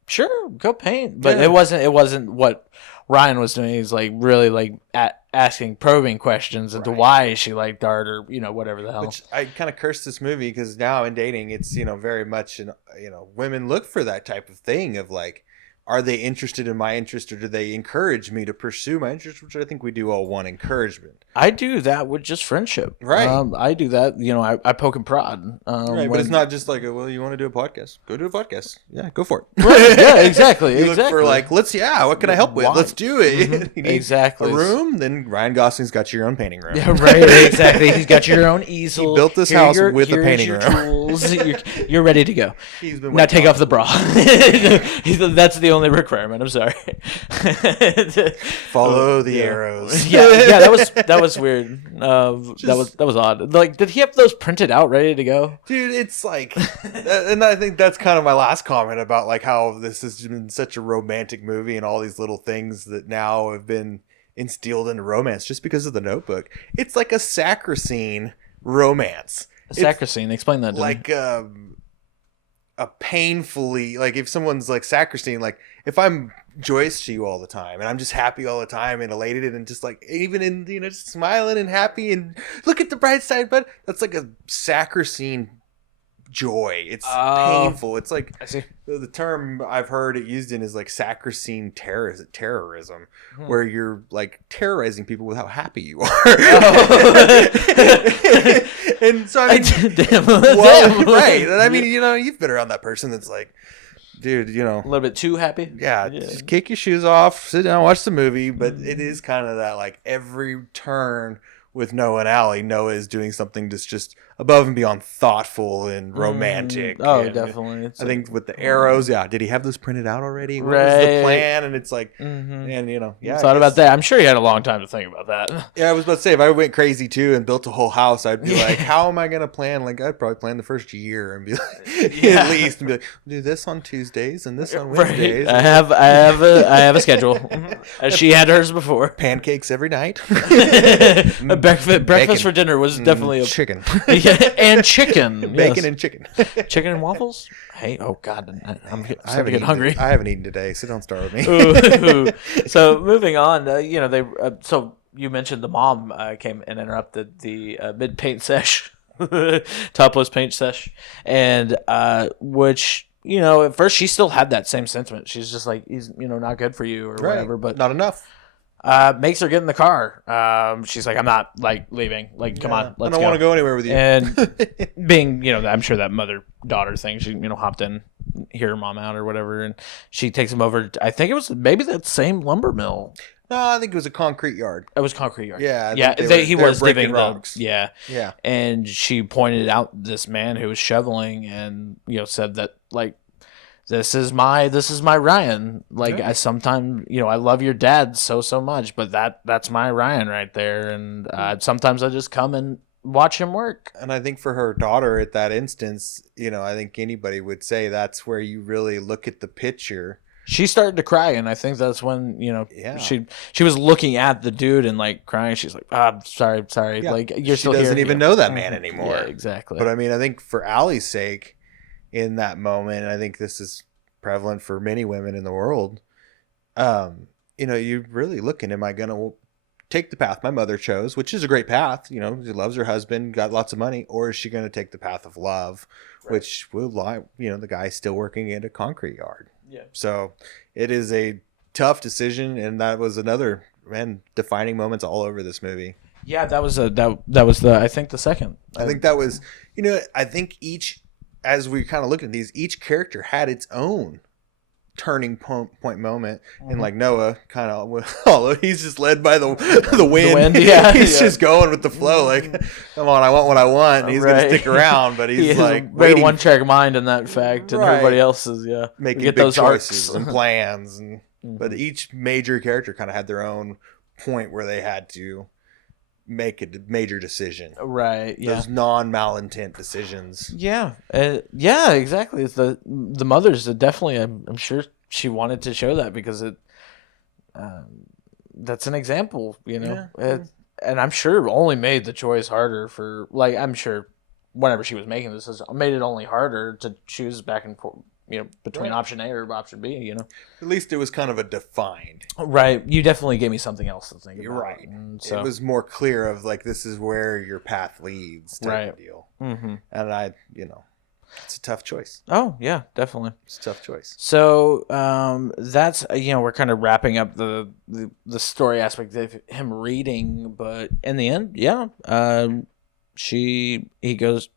sure, go paint. But it wasn't what Ryan was doing. He's like really asking probing questions into why she liked art or whatever the hell. Which I kind of curse this movie because now in dating, it's very much women look for that type of thing of like, are they interested in my interest or do they encourage me to pursue my interest? Which I think we do all want encouragement. I do that with just friendship. Right. I do that. I poke and prod. Right, but it's not just like, you want to do a podcast? Go do a podcast. Yeah, go for it. Right. Yeah, exactly. You look for what can I help with? Let's do it. Mm-hmm. Exactly. A room? Then Ryan Gosling's got your own painting room. Yeah, right. Exactly. He's got your own easel. He built this house with a painting room. Tools. You're ready to go. Now take off the bra. That's the only requirement. I'm sorry. Follow the arrows. Yeah. That was weird. That was odd. Like, did he have those printed out, ready to go? Dude, it's like, and I think that's kind of my last comment about like how this has been such a romantic movie and all these little things that now have been instilled into romance just because of The Notebook. It's like a saccharine romance. Saccharine, explain that to like me. A painfully, like if someone's like saccharine, like if I'm joyous to you all the time and I'm just happy all the time and elated and just like even in just smiling and happy and look at the bright side, but that's like a saccharine joy. It's painful. It's like, I see. The term I've heard it used in is like saccharine terrorism, where you're like terrorizing people with how happy you are. And so I mean, damn. Right. And I mean, you've been around that person that's like, dude, a little bit too happy. Yeah, just kick your shoes off, sit down, watch the movie. But it is kind of that like every turn with Noah and Allie, Noah is doing something that's just above and beyond thoughtful and romantic. And definitely. I think with the arrows, did he have those printed out already? What was the plan? And it's like, and thought about that. I'm sure he had a long time to think about that. Yeah, I was about to say, if I went crazy too and built a whole house, I'd be like, how am I going to plan? Like, I'd probably plan the first year and be like, at least, and be like, do this on Tuesdays and this on Wednesdays. Right. I have a schedule. She had hers before. Pancakes every night. Breakfast for dinner was definitely a chicken. And chicken. Bacon and chicken. Chicken and waffles? Hey, oh God, I'm starting to get hungry. I haven't eaten today, so don't start with me. Ooh. So moving on, so you mentioned the mom came and interrupted the mid paint sesh, topless paint sesh, and which at first she still had that same sentiment. She's just like, he's not good for you or whatever, but not enough. Makes her get in the car. She's like, I'm not leaving. Come on, let's go. I don't want to go anywhere with you. And being, I'm sure that mother-daughter thing, she, hopped in, hear her mom out or whatever, and she takes him over. I think it was maybe that same lumber mill. No, I think it was a concrete yard. It was concrete yard. Yeah, he was digging rocks. Yeah. And she pointed out this man who was shoveling, and said that this is my Ryan. I sometimes, I love your dad so much, but that's my Ryan right there. And sometimes I just come and watch him work. And I think for her daughter at that instance, I think anybody would say that's where you really look at the picture. She started to cry, and I think that's when, Yeah. she was looking at the dude and like crying. She's like, sorry. Yeah. Like, you're still here. She here. doesn't even know that man anymore. Yeah, exactly. But I mean, I think for Allie's sake in that moment, and I think this is prevalent for many women in the world, you're really looking, am I going to take the path my mother chose, which is a great path, she loves her husband, got lots of money, or is she going to take the path of love, right, which will lie, the guy's still working at a concrete yard. Yeah. So it is a tough decision, and that was another defining moments all over this movie. Yeah, that was I think the second. I think that was, I think as we kind of look at these, each character had its own turning point moment. And like Noah, kind of he's just led by the wind. Yeah, he's just going with the flow, like, come on, I want what I want, and he's gonna stick around, but he's like very one track mind in that fact, and everybody else is making big those choices and plans, and but each major character kind of had their own point where they had to make a major decision, right? Yeah, those non-malintent decisions. Yeah, exactly. It's the mother's definitely. I'm sure she wanted to show that because that's an example, Yeah. And I'm sure only made the choice harder for, like, I'm sure whenever she was making this, it made it only harder to choose back and forth, between option A or option B, At least it was kind of a defined. Right. You definitely gave me something else to think about. You're right. So. It was more clear of like, this is where your path leads type of deal. Mm-hmm. And it's a tough choice. Oh, yeah, definitely. It's a tough choice. So that's, we're kind of wrapping up the story aspect of him reading, but in the end, he goes,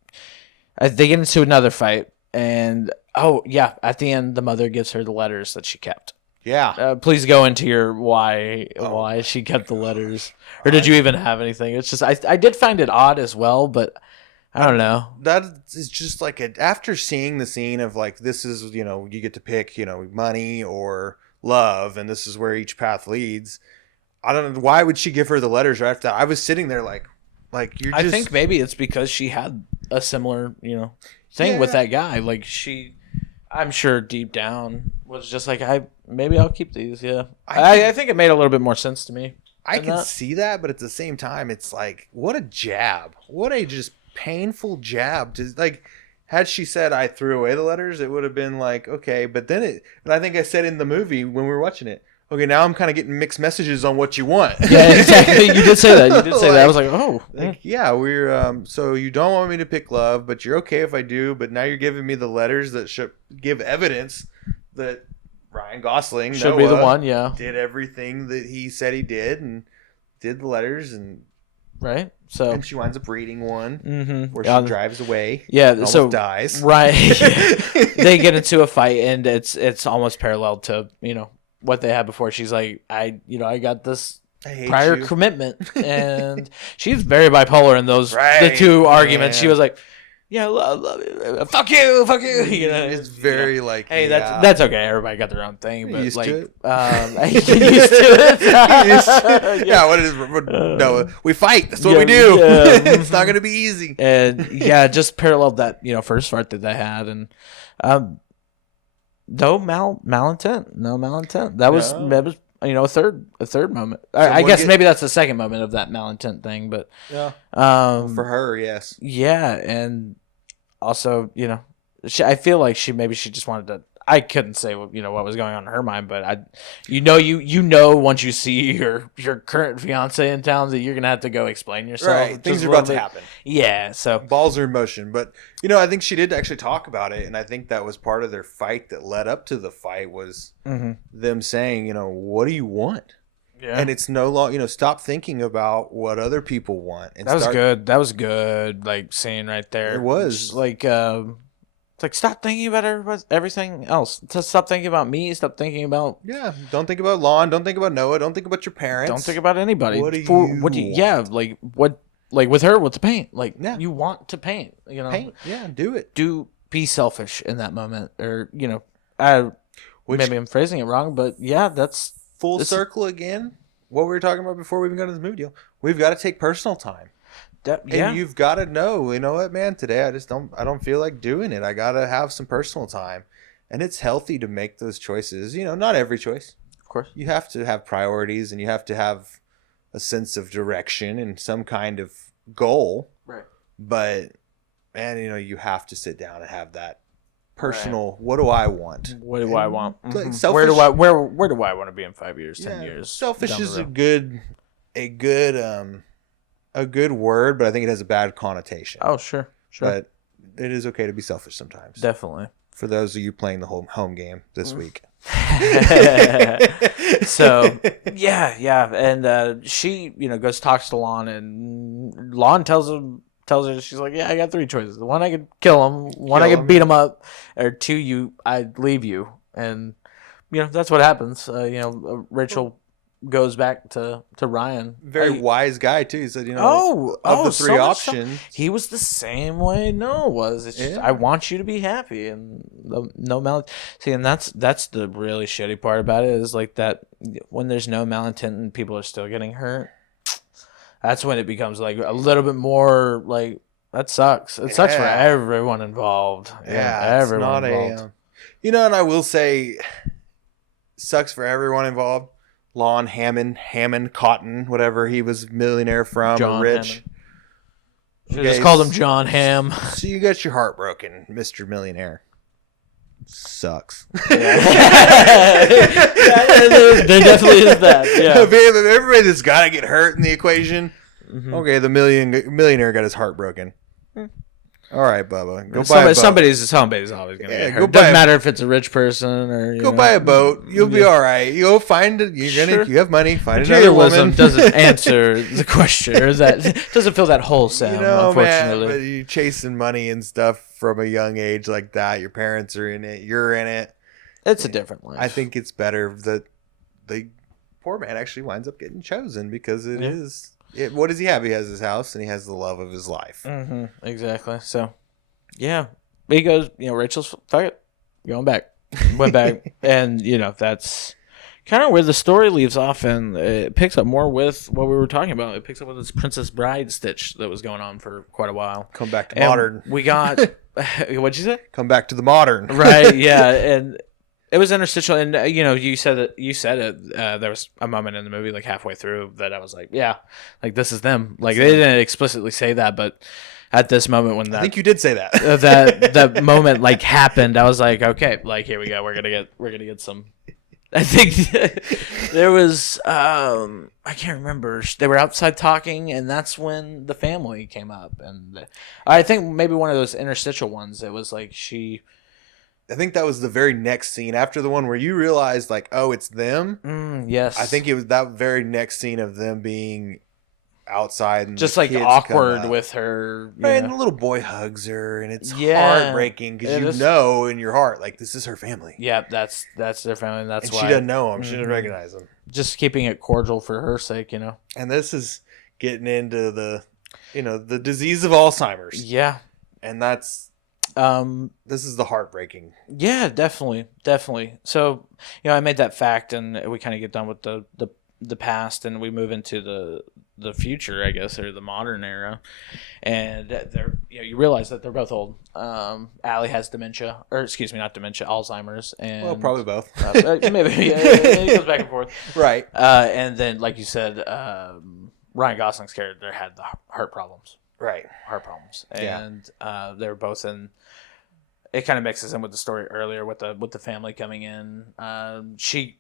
they get into another fight, and at the end, the mother gives her the letters that she kept. Yeah. Please go into your why she kept the letters, or did you even have anything? It's just I did find it odd as well, but I don't know. That is just like after seeing the scene of like, this is, you get to pick, money or love, and this is where each path leads. I don't know, why would she give her the letters right after that? I was sitting there like you're just... I think maybe it's because she had a similar, thing with that guy. Like I'm sure deep down was just like, maybe I'll keep these. Yeah. I think it made a little bit more sense to me. I can see that, but at the same time, it's like, what a jab. What a just painful jab to, like, had she said I threw away the letters, it would have been like, okay, but then and I think I said in the movie when we were watching it, okay, now I'm kind of getting mixed messages on what you want. Yeah, exactly. You did say that. That. I was like, oh. Like, yeah, we're, so you don't want me to pick love, but you're okay if I do, but now you're giving me the letters that should give evidence that Ryan Gosling should be the one, did everything that he said he did, and did the letters, and right. So and she winds up reading one where she drives away. Yeah, and so dies. Right. They get into a fight, and it's almost parallel to what they had before. She's like, I got this prior commitment, and she's very bipolar in those the two arguments. She was like, yeah, love you, fuck you. It's very like, hey, that's okay. Everybody got their own thing, but used like, to it. Used to it. Yeah, what is no? We fight. That's what we do. It's not gonna be easy. And just paralleled that first fight that they had, and no malintent. That was a third moment. I guess maybe that's the second moment of that malintent thing, but for her, yes. Yeah, and also, I feel like she just wanted to. I couldn't say what was going on in her mind, but you know once you see your current fiance in town that you're gonna have to go explain yourself. Right, things are about to happen. Yeah, so balls are in motion, but I think she did actually talk about it, and I think that was part of their fight that led up to the fight was them saying, what do you want? Yeah, and it's no longer, stop thinking about what other people want. And that was good. That was good. Like saying right there, it was like. It's like, stop thinking about everything else. Stop thinking about me. Stop thinking about... Yeah, don't think about Lon. Don't think about Noah. Don't think about your parents. Don't think about anybody. What do you want? Yeah, like, what... Like, with her, with the paint. Like, you want to paint, Paint, yeah, do it. Be selfish in that moment. Or, maybe I'm phrasing it wrong, but yeah, that's... Full circle again. What we were talking about before we even got into this movie deal. We've got to take personal time. And you've got to know, you know what, man, today I don't feel like doing it. I got to have some personal time. And it's healthy to make those choices. You know, not every choice. Of course. You have to have priorities, and you have to have a sense of direction and some kind of goal. Right. But, man, you know, you have to sit down and have that personal, what do I want? What do I want? Like, where do I want to be in 5 years, 10 years? Selfish is a good word, but I think it has a bad connotation. Oh, sure. But it is okay to be selfish sometimes. Definitely. For those of you playing the home game this week. So, yeah. And she, goes talks to Lon, and Lon tells her, she's like, yeah, I got 3 choices. One, I could kill him. One, I could beat him up. Or 2, I'd leave you. And, that's what happens. Rachel goes back to Ryan. Very wise guy too. He said, of the 3 options, he was the same way Noah was. It's just, I want you to be happy, and no malintent. See, and that's the really shitty part about it, is like that when there's no malintent and people are still getting hurt, that's when it becomes like a little bit more like, that sucks. It sucks for everyone involved. Everyone involved. And I will say, sucks for everyone involved. Lon Hammond, Cotton, whatever he was millionaire from, John or rich. Should just called him John Ham. So you got your heart broken, Mr. Millionaire. Sucks. There definitely is that. Yeah. If everybody that's got to get hurt in the equation, okay, the millionaire got his heart broken. All right, Bubba. Go buy a boat. Somebody's always going to get hurt. Doesn't matter if it's a rich person or go buy a boat. You'll be all right. You'll find it. You have money. Find another Materialism woman. Doesn't answer the question, or that doesn't feel that wholesome. Unfortunately, man, but you chasing money and stuff from a young age like that. Your parents are in it. You're in it. It's a different life. I think it's better that the poor man actually winds up getting chosen, because it is. What does he have? He has his house, and he has the love of his life. Mm-hmm, exactly. So, yeah. He goes, Rachel's, fuck it. Going back. Went back. And, that's kind of where the story leaves off, and it picks up more with what we were talking about. It picks up with this Princess Bride stitch that was going on for quite a while. Come back to modern. We got... What'd you say? Come back to the modern. Right, yeah. And... it was interstitial, and you said it. There was a moment in the movie, like halfway through, that I was like, "Yeah, like this is them." Like they didn't explicitly say that, but at this moment when I think you did say that. that moment like happened, I was like, "Okay, like here we go. We're gonna get some." I think there was I can't remember. They were outside talking, and that's when the family came up, and I think maybe one of those interstitial ones. It was like I think that was the very next scene after the one where you realized, like, oh, it's them. Yes. I think it was that very next scene of them being outside and just like awkward with her. Right, and the little boy hugs her, and it's heartbreaking because in your heart, like, this is her family. Yeah, that's their family. And that's why she doesn't know them. She doesn't recognize them. Just keeping it cordial for her sake, And this is getting into the disease of Alzheimer's. Yeah, and that's. This is the heartbreaking. Yeah, definitely. So, I made that fact, and we kind of get done with the past, and we move into the future, I guess, or the modern era. And they're, you realize that they're both old. Allie has dementia, or excuse me, not dementia, Alzheimer's, and probably both. Maybe it goes back and forth. Right. And then, like you said, Ryan Gosling's character had the heart problems. Right. Heart problems. And they were both in. It kind of mixes in with the story earlier with the family coming in. She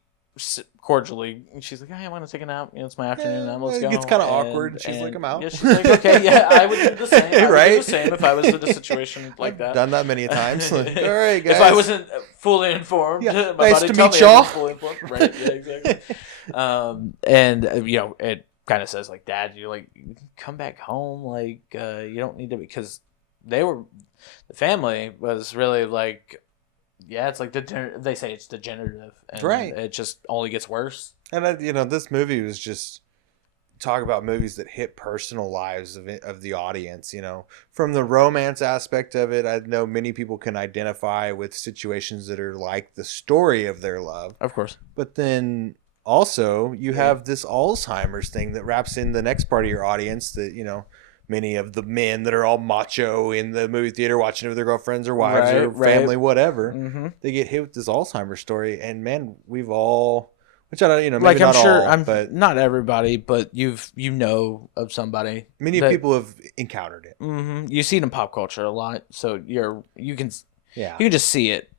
cordially, she's like, "Hey, I want to take a nap. It's my afternoon. Let's go." It gets kind of awkward. She's like, "I'm out." Yeah, she's like, "Okay, yeah, I would do the same. I would right? do the same if I was in a situation like that. Done that many times. Like, all right, guys. If I wasn't fully informed, my nice buddy to meet meet y'all. Fully informed. Right? Yeah, exactly. And it kind of says like, "Dad, you come back home. Like, you don't need to," because the family was really like, yeah, it's like they say it's degenerative, and right. It just only gets worse. And this movie was just talk about movies that hit personal lives of the audience. From the romance aspect of it, I know many people can identify with situations that are like the story of their love, of course. But then also you have this Alzheimer's thing that wraps in the next part of your audience that many of the men that are all macho in the movie theater watching it with their girlfriends or wives or family, whatever. Mm-hmm. They get hit with this Alzheimer's story, and man, we've all, which I don't, maybe like not I'm sure, all, but not everybody, but you know of somebody. Many people have encountered it. Mm-hmm. You see it in pop culture a lot, so you can just see it,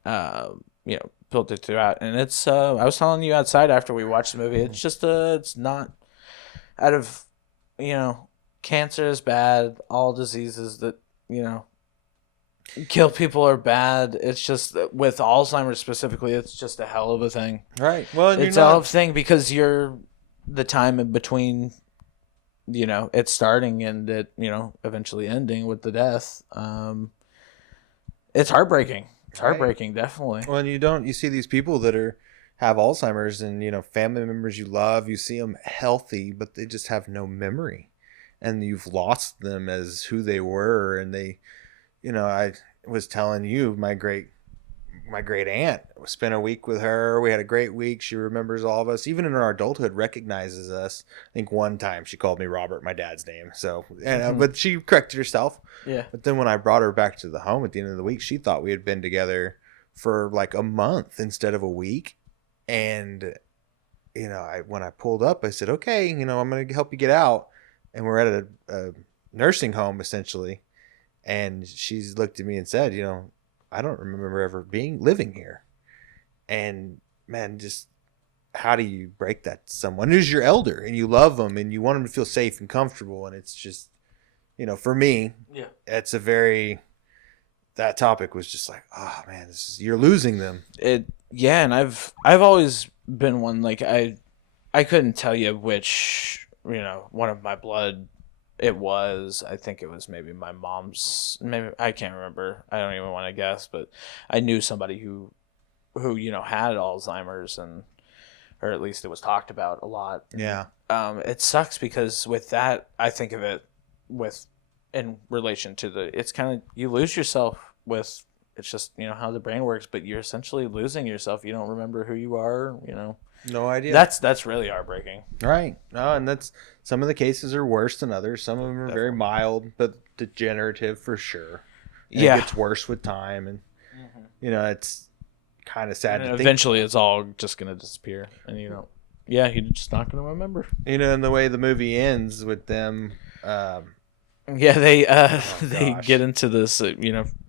filtered throughout. And it's I was telling you outside after we watched the movie, it's just it's not out of cancer is bad, all diseases that kill people are bad. It's just with Alzheimer's specifically, it's just a hell of a thing. Right. Well, it's a hell of a thing because you're the time in between, it starting and it, eventually ending with the death. It's heartbreaking. It's heartbreaking, definitely. Well, and you see these people that have Alzheimer's and, family members you love, you see them healthy, but they just have no memory. And you've lost them as who they were. And they, I was telling you, my great aunt, spent a week with her. We had a great week. She remembers all of us, even in our adulthood, recognizes us. I think one time she called me Robert, my dad's name. So, but she corrected herself. Yeah. But then when I brought her back to the home at the end of the week, she thought we had been together for like a month instead of a week. And, when I pulled up, I said, okay, I'm going to help you get out. And we're at a nursing home, essentially. And she's looked at me and said, I don't remember ever living here. And, man, just how do you break that to someone who's your elder and you love them and you want them to feel safe and comfortable? And it's just, for me, it's that topic was just like, oh, man, you're losing them. And I've always been one, like, I couldn't tell you which, one of my blood it was. I think it was maybe my mom's, maybe, I can't remember. I don't even want to guess, but I knew somebody who had Alzheimer's, or at least it was talked about a lot. Yeah. It sucks because with that, I think of it in relation to it's kind of, you lose yourself with, it's just, how the brain works, but you're essentially losing yourself. You don't remember who you are, No idea. That's really heartbreaking. Right. No, and that's, some of the cases are worse than others. Some of them are very mild, but degenerative for sure. And it gets worse with time, and it's kind of sad. And eventually, it's all just gonna disappear, and you're just not gonna remember. And the way the movie ends with them. They get into this.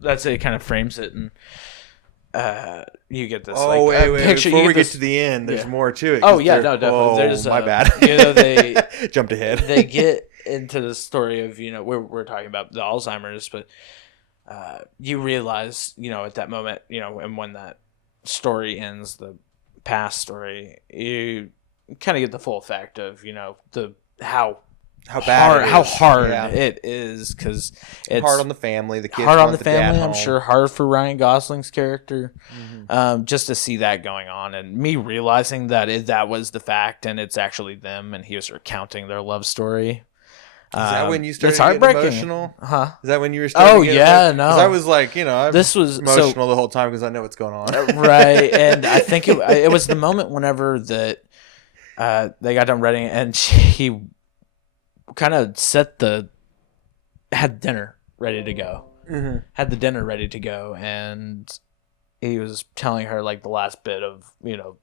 That's it. Kind of frames it, and you get this. Oh, wait! Picture. Before we get to the end, there's more to it. Oh yeah, no, definitely. There's my bad. They jumped ahead. They get into the story of we're talking about the Alzheimer's, but you realize at that moment and when that story ends, the past story, you kind of get the full effect of the how hard it is, because it's hard on the family. The kids hard on want the family. I'm home. sure hard for Ryan Gosling's character, just to see that going on, and me realizing that that was the fact, and it's actually them, and he was recounting their love story. Is that when you started it's heartbreaking. Getting emotional? Huh? Is that when you were starting to get emotional? No. I was like, this was emotional the whole time because I know what's going on. Right, and I think it was the moment whenever that they got done writing, and he kind of had dinner ready to go. Mm-hmm. Had the dinner ready to go, and he was telling her like the last bit of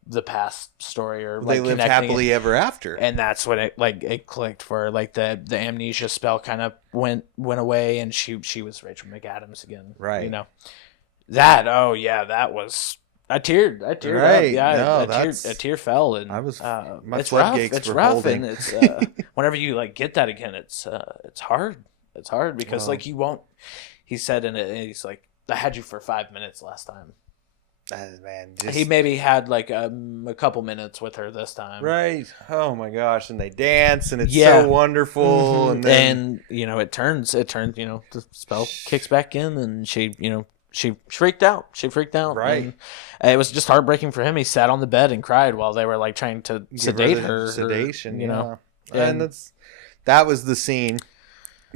the past story, or they lived happily ever after, and that's when it clicked for her. Like the amnesia spell kind of went away, and she was Rachel McAdams again. Right. That was. I teared right. up. Yeah, no, a tear fell, and I was. My it's floodgates rough. It's were rough, holding. and it's whenever you get that again, it's hard. It's hard because you won't. He said in it, and he's like, "I had you for 5 minutes last time." Man, he maybe had like a couple minutes with her this time. Right. Oh my gosh, and they dance, and it's so wonderful, mm-hmm. and then it turns. The spell kicks back in, and she freaked out. Right. And it was just heartbreaking for him. He sat on the bed and cried while they were like trying to sedate her. Sedation, And that was the scene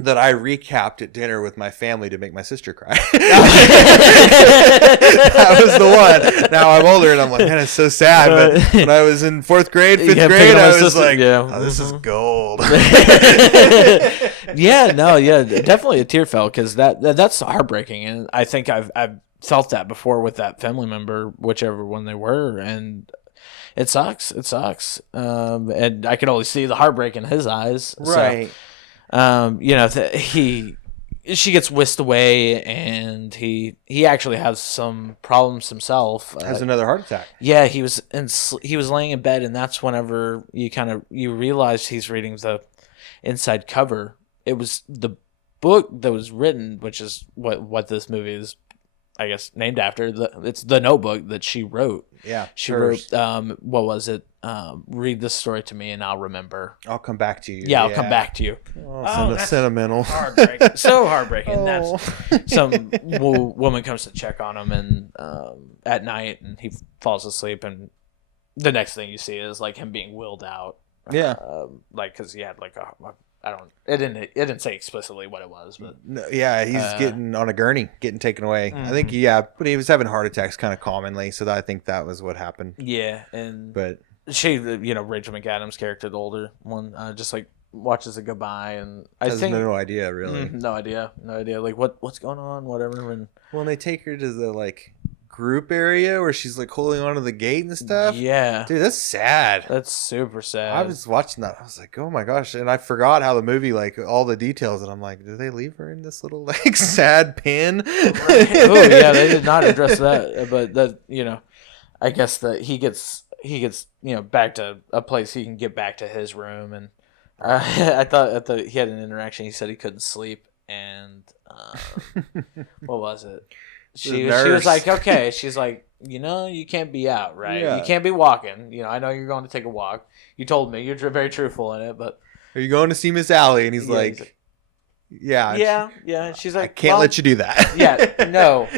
that I recapped at dinner with my family to make my sister cry. That was the one. Now I'm older and I'm like, man, it's so sad. But when I was in 4th grade, 5th grade, I was like, oh, this is gold. Definitely a tear fell because that's heartbreaking, and I think I've felt that before with that family member, whichever one they were, and it sucks. And I could only see the heartbreak in his eyes. Right. So, she gets whisked away, and he actually has some problems himself. Has another heart attack. Yeah, he was laying in bed, and that's whenever you realize he's reading the inside cover. It was the book that was written, which is what this movie is, I guess, named after. It's the notebook that she wrote. Yeah, she wrote. What was it? Read this story to me, and I'll remember. I'll come back to you. Yeah, I'll come back to you. That's sentimental. Heartbreaking. So heartbreaking. Oh. That's some woman comes to check on him, and at night, and he falls asleep, and the next thing you see is like him being willed out. Yeah, because he had like it didn't say explicitly what it was, but no, yeah, he's getting on a gurney, getting taken away. Mm-hmm. I think, but he was having heart attacks kind of commonly, so I think that was what happened. Yeah, but she, Rachel McAdams' character, the older one, just like watches it go by, and I think no idea really, no idea, like what's going on, whatever. And when they take her to the like group area where she's like holding onto the gate and stuff. Yeah, dude, that's sad. That's super sad. I was watching that. I was like, oh my gosh, and I forgot how the movie, like all the details, and I'm like, did they leave her in this little like sad pen? Oh yeah, they did not address that. But that I guess that he gets back to a place he can get back to his room, and I thought he had an interaction. He said he couldn't sleep, and what was it? She was like, okay. She's like, you can't be out, right? Yeah. You can't be walking. I know you're going to take a walk. You told me. You're very truthful in it, but are you going to see Miss Allie? And he's like, yeah. She's like, I can't let you do that. Yeah, no.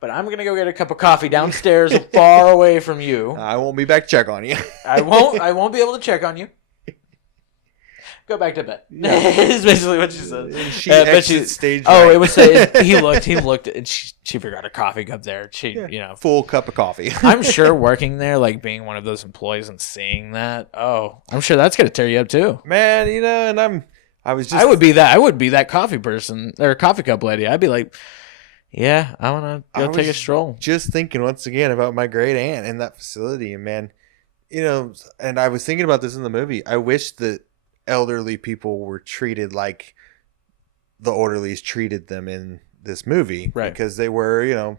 But I'm gonna go get a cup of coffee downstairs, far away from you. I won't be back to check on you. I won't be able to check on you. Go back to bed. Yeah. Is basically what she said. And she exits stage. Oh, right. It was he looked, and she forgot her coffee cup there. Full cup of coffee. I'm sure working there, like being one of those employees and seeing that. Oh, I'm sure that's gonna tear you up too, man. And I would be that coffee person or coffee cup lady. I'd be like, yeah, I want to go take a stroll. Just thinking once again about my great aunt in that facility, and man, and I was thinking about this in the movie. I wish that elderly people were treated like the orderlies treated them in this movie, right? Because they were,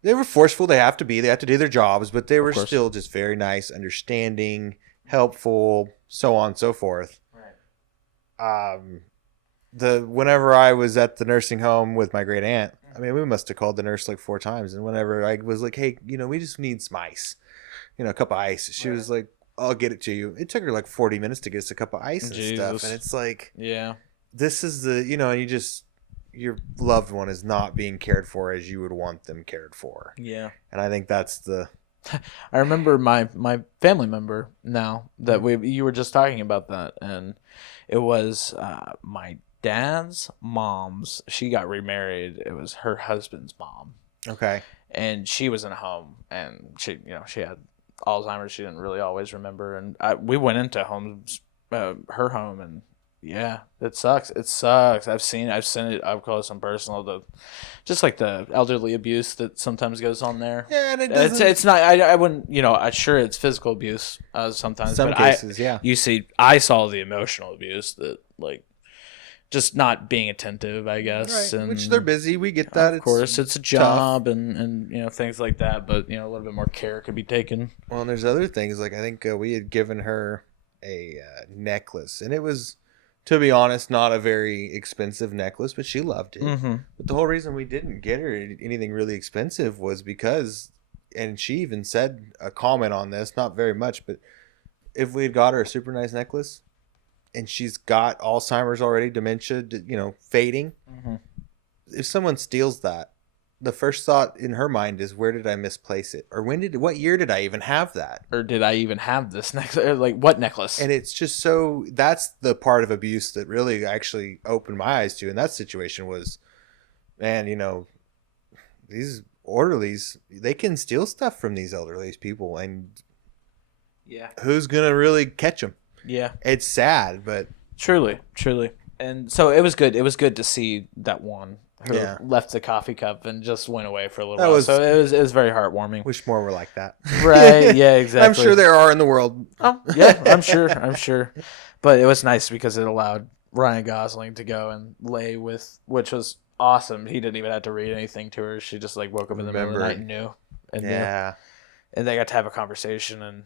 they were forceful. They have to do their jobs, but they were still just very nice, understanding, helpful, so on and so forth. Right. Whenever I was at the nursing home with my great aunt, I mean, we must have called the nurse like 4 times, and whenever I was like, hey, we just need some ice, a cup of ice, she was like, I'll get it to you. It took her like 40 minutes to get us a cup of ice and stuff. And it's like, yeah, this is and your loved one is not being cared for as you would want them cared for. Yeah. And I think that's I remember my family member now that you were just talking about that. And it was my dad's mom's. She got remarried. It was her husband's mom. Okay. And she was in a home, and she had Alzheimer's. She didn't really always remember, and we went into her home, and yeah, it sucks. I've seen it up close and personal. Just like the elderly abuse that sometimes goes on there. Yeah, and it's not. I wouldn't. I'm sure it's physical abuse sometimes. Some cases, yeah. I saw the emotional abuse that just not being attentive, I guess. Right. And which they're busy. We get that. Of course, it's a job and things like that. But a little bit more care could be taken. Well, and there's other things. Like I think we had given her a necklace, and it was, to be honest, not a very expensive necklace, but she loved it. Mm-hmm. But the whole reason we didn't get her anything really expensive was because, and she even said a comment on this, not very much, but if we had got her a super nice necklace, and she's got Alzheimer's already, dementia, fading. Mm-hmm. If someone steals that, the first thought in her mind is, where did I misplace it? Or what year did I even have that? Or did I even have this necklace? Like, what necklace? And it's just that's the part of abuse that really actually opened my eyes to in that situation was, man, these orderlies, they can steal stuff from these elderly people, and yeah, who's going to really catch them? Yeah. It's sad, but truly. And so it was good. It was good to see that one who left the coffee cup and just went away for a little while. So it was very heartwarming. Wish more were like that. Right. Yeah, exactly. I'm sure there are in the world. Oh, yeah, I'm sure. But it was nice because it allowed Ryan Gosling to go and lay with, which was awesome. He didn't even have to read anything to her. She just like woke up in the middle of the night and knew. And they got to have a conversation, and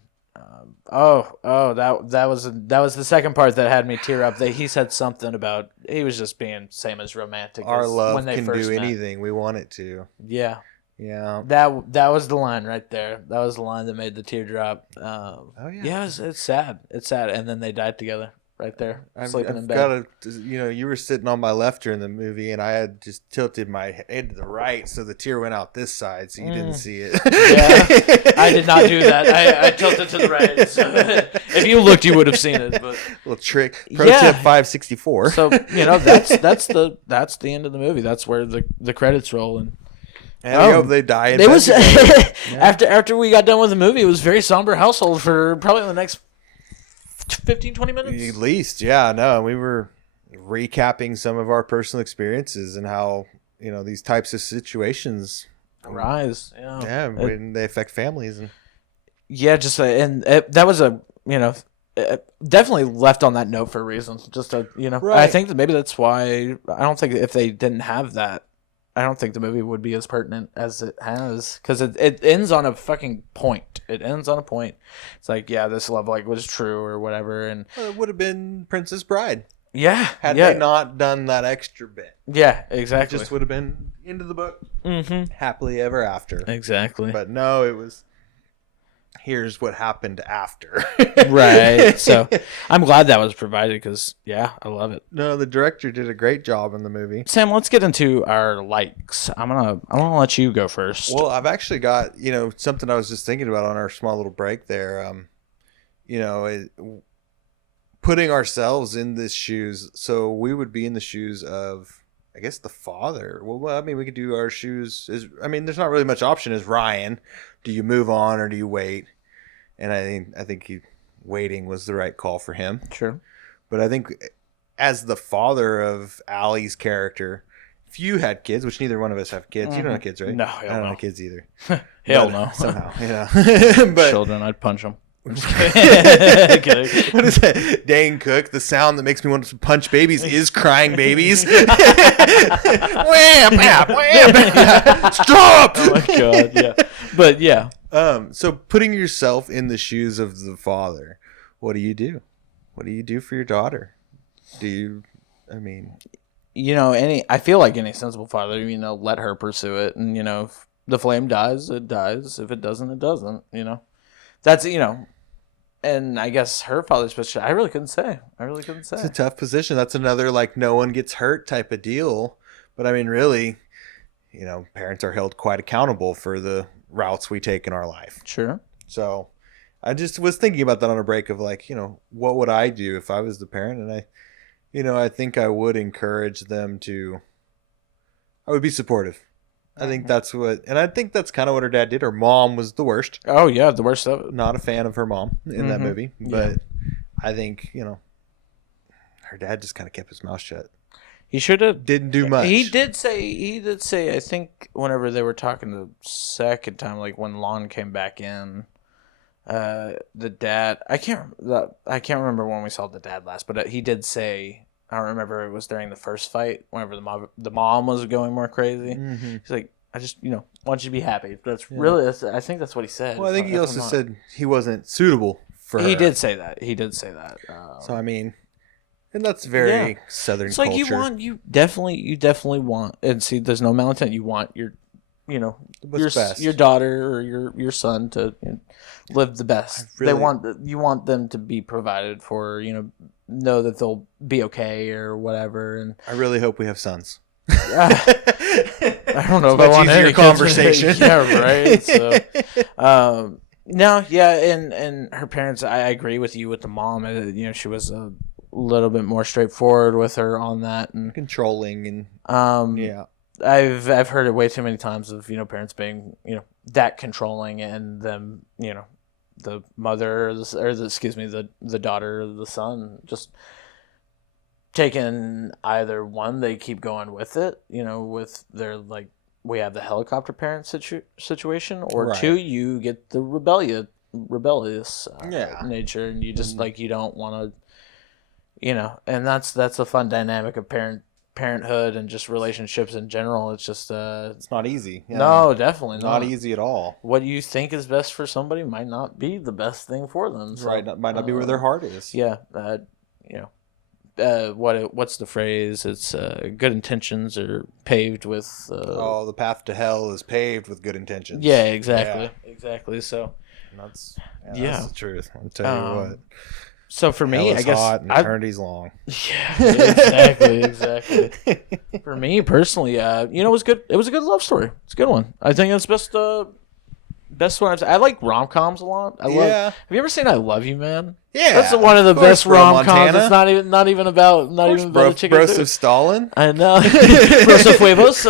that was the second part that had me tear up. He said something about he was just being same as romantic. Our as love when they can first do met. anything we want it to. Yeah. Yeah. That was the line right there. That was the line that made the teardrop. Yeah, it's sad. It's sad. And then they died together. Right there, sleeping in bed. You were sitting on my left during the movie, and I had just tilted my head to the right, so the tear went out this side, so you didn't see it. Yeah, I did not do that. I tilted to the right. So if you looked, you would have seen it. But little trick. Pro tip 564. So that's the end of the movie. That's where the credits roll, and I hope they die. It was after we got done with the movie. It was a very somber household for probably the next 15-20 minutes at least. We were recapping some of our personal experiences and how these types of situations arise when they affect families. And that was definitely left on that note for a reason. Just right. I think that maybe that's why I don't think if they didn't have that, I don't think the movie would be as pertinent as it has, because it ends on a fucking point. It ends on a point. It's like, this love was true or whatever, and it would have been Princess Bride. Yeah, had they not done that extra bit. Yeah, exactly. It just would have been into the book. Mm-hmm. Happily ever after. Exactly. But no, it was. Here's what happened after. Right. So I'm glad that was provided because, I love it. No, the director did a great job in the movie. Sam, let's get into our likes. I'm gonna let you go first. Well, I've actually got, something I was just thinking about on our small little break there. Putting ourselves in these shoes. So we would be in the shoes of, I guess, the father. Well, I mean, we could do our shoes. There's not really much option as Ryan. Do you move on or do you wait? And I think waiting was the right call for him. Sure. But I think as the father of Allie's character, if you had kids, which neither one of us have kids, you don't have kids, right? No, I don't have kids either. Hell no. Somehow, yeah. But children, I'd punch them. What is that? Dane Cook. The sound that makes me want to punch babies is crying babies. Wham, bam, wham, bam. Stop! Oh my god, yeah. But yeah. So putting yourself in the shoes of the father, what do you do? What do you do for your daughter? I feel like any sensible father, let her pursue it, and if the flame dies, it dies. If it doesn't, it doesn't. That's and I guess her father's position, I really couldn't say. It's a tough position. That's another no one gets hurt type of deal. But really, parents are held quite accountable for the routes we take in our life. Sure. So I just was thinking about that on a break of what would I do if I was the parent? And I think I would encourage them I would be supportive. I think that's I think that's kind of what her dad did. Her mom was the worst. Oh yeah, the worst of it. Not a fan of her mom in that movie, but I think her dad just kind of kept his mouth shut. He should have didn't do much. He did say. I think whenever they were talking the second time, when Lon came back in, the dad. I can't remember when we saw the dad last, but he did say. I don't remember it was during the first fight, whenever the mom was going more crazy. Mm-hmm. He's like, I just, want you to be happy. That's really, I think that's what he said. Well, I think he also said he wasn't suitable for her. He did say that. So, and that's very Southern it's culture. It's you definitely want, and see, there's no malintent. You want your daughter or your son to live the best. You want them to be provided for, know that they'll be okay or whatever. And I really hope we have sons. I don't know if Much I want easier any conversation. Yeah, right. So, no, yeah, and her parents. I agree with you with the mom. She was a little bit more straightforward with her on that, and controlling and yeah. I've heard it way too many times of parents being that controlling, and them the mother the daughter or the son just taking either one, they keep going with it, with their like we have the helicopter parent situation, or Right. two, you get the rebellious Yeah. nature, and you just like you don't want to, and that's a fun dynamic of parenthood and just relationships in general. It's just It's not easy. Yeah. no, definitely Not easy at all. What you think is best for somebody might not be the best thing for them. So, Right. Might not be where their heart is. yeah, what's the phrase? It's good intentions are paved with. The path to hell is paved with good intentions. Yeah, exactly. So That's Yeah. the truth. I'll tell you what. So for me, Hell I is guess hot and eternity's long. Yeah, exactly. For me personally, it was good. It was a good love story. It's a good one. I think it's best one. I like rom-coms a lot. Yeah. Have you ever seen I Love You, Man? Yeah, That's one of the of course, best bro, rom-coms. Montana. It's not even about a chicken. Bros soup. of Stalin. I know. Bros of Huevos.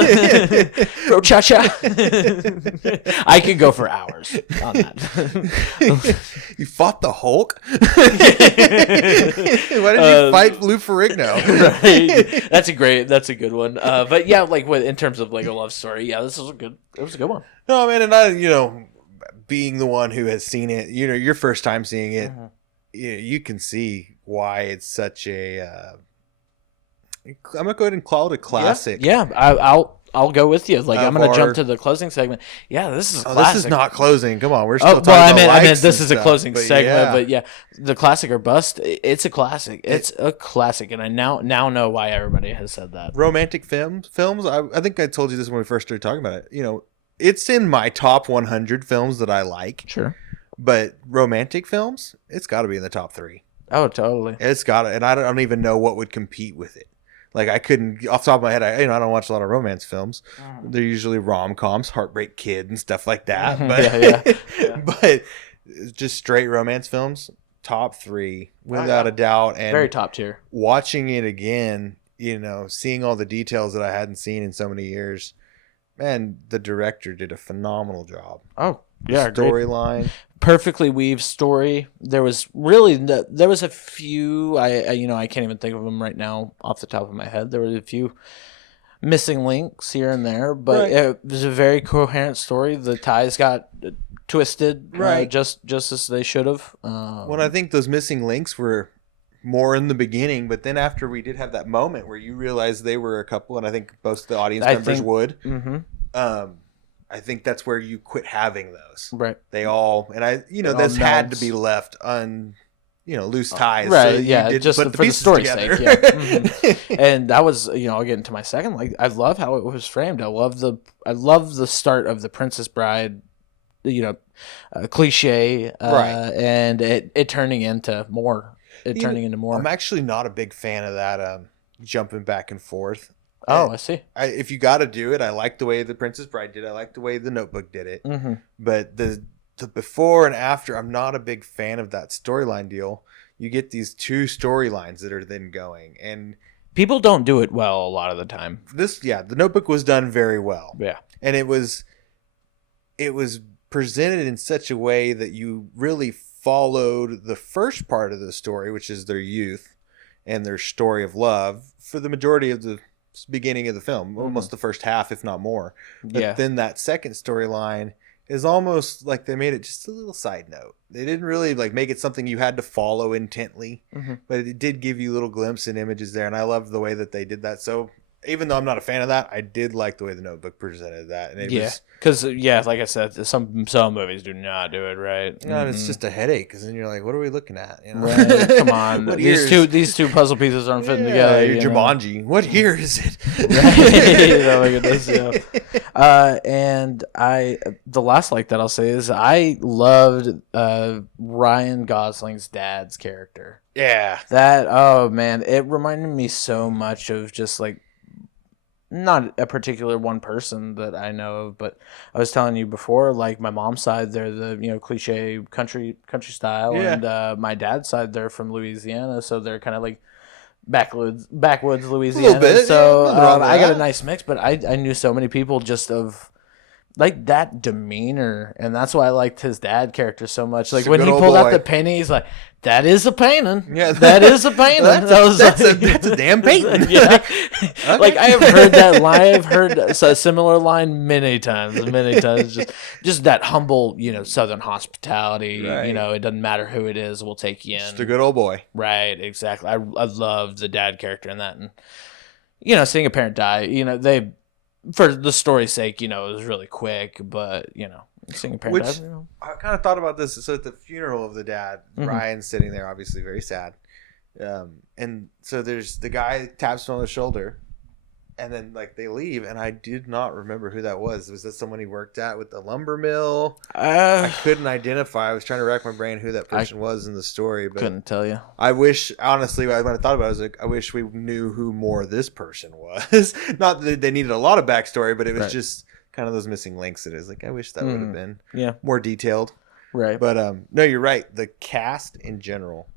Bro cha cha. I could go for hours on that. You fought the Hulk? Why did you fight Lou Ferrigno? Right. That's a good one. But yeah, like in terms of like a love story, yeah, it was a good one. No, man, and I, being the one who has seen it, your first time seeing it, you can see why it's such a. I'm gonna go ahead and call it a classic. Yeah, I'll go with you. Like I'm gonna jump to the closing segment. Yeah, this is a classic. This is not closing. Come on, we're still talking I about meant this is a closing segment, yeah. but yeah, the classic or bust. It's a classic. It's a classic, and I now know why everybody has said that. Romantic films. I think I told you this when we first started talking about it. It's in my top 100 films that I like. Sure. But romantic films, it's got to be in the top 3. Oh, totally. It's got to, and I don't even know what would compete with it. Like I couldn't, off the top of my head, I don't watch a lot of romance films. They're usually rom-coms, Heartbreak Kid, and stuff like that. But, yeah. But just straight romance films, top 3 without a doubt. And very top tier. Watching it again, seeing all the details that I hadn't seen in so many years. Man, the director did a phenomenal job. Oh, yeah. Storyline. Perfectly weaved story. There was a few, I can't even think of them right now off the top of my head. There were a few missing links here and there, but It was a very coherent story. The ties got twisted, just as they should have. Well, I think those missing links were more in the beginning, but then after we did have that moment where you realized they were a couple, and I think most of the audience members would. Mm-hmm. I think that's where you quit having those. Right. They all, and this had to be left loose ties. Right. So yeah. Just for the story's sake. Yeah. Mm-hmm. And that was, I'll get into my second. Like, I love how it was framed. I love the start of the Princess Bride, cliche, and it turning into more. Turning into more. I'm actually not a big fan of that jumping back and forth. Oh, I see. If you got to do it, I like the way the Princess Bride did it. I like the way the Notebook did it. Mm-hmm. But the before and after, I'm not a big fan of that storyline deal. You get these two storylines that are then going, and people don't do it well a lot of the time. The Notebook was done very well. Yeah, and it was presented in such a way that you really followed the first part of the story, which is their youth and their story of love, for the majority of the beginning of the film, almost the first half, if not more. But then that second storyline is almost like they made it just a little side note. They didn't really make it something you had to follow intently, but it did give you little glimpses and images there, and I loved the way that they did that. So even though I'm not a fan of that, I did like the way the Notebook presented that. And it was, because like I said, some movies do not do it right. It's just a headache, because then you're like, what are we looking at? Right. Come on, these two puzzle pieces aren't fitting together. Jumanji. What year is it? Right. Oh my goodness. Yeah. And the last that I'll say is I loved Ryan Gosling's dad's character. Yeah. That, oh man, it reminded me so much of just not a particular one person that I know of, but I was telling you before, like my mom's side, they're the cliche country style, and my dad's side, they're from Louisiana, so they're kind of like backwoods Louisiana. Bit, so I got a nice mix, but I knew so many people just of like that demeanor, and that's why I liked his dad character so much. Like when he pulled out the painting, he's like, "That is a painting. Yeah, that is a painting." That's a damn painting. Yeah. Okay. Like I have heard that line. I've heard a similar line many times. Just that humble, Southern hospitality. Right. It doesn't matter who it is, we'll take you in. Just a good old boy. Right. Exactly. I love the dad character in that, and seeing a parent die. They. For the story's sake, it was really quick, but, seeing a parent die, I kind of thought about this. So at the funeral of the dad, Ryan's sitting there, obviously very sad. And so there's the guy taps him on the shoulder, and then, like, they leave, and I did not remember who that was. Was that someone he worked at with the lumber mill? I couldn't identify. I was trying to rack my brain who that person was in the story, but couldn't tell you. I wish, honestly, when I thought about it, I was like, I wish we knew who more this person was. Not that they needed a lot of backstory, but it was just kind of those missing links. It is like, I wish that would have been more detailed. Right. But no, you're right. The cast in general,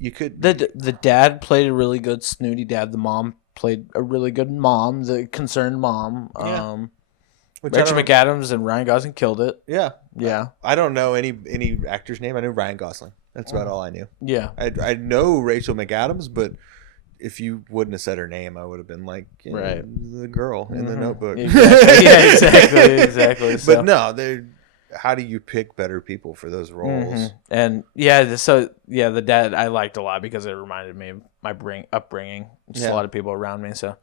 you could. The dad played a really good snooty dad. The mom played a really good mom, the concerned mom. Rachel McAdams and Ryan Gosling killed it. Yeah. I don't know any actor's name. I knew Ryan Gosling. That's about all I knew. Yeah. I know Rachel McAdams, but if you wouldn't have said her name, I would have been like, the girl in the Notebook. Exactly. Yeah, exactly. So. But no, how do you pick better people for those roles? And the dad I liked a lot because it reminded me of my upbringing. Just a lot of people around me. So,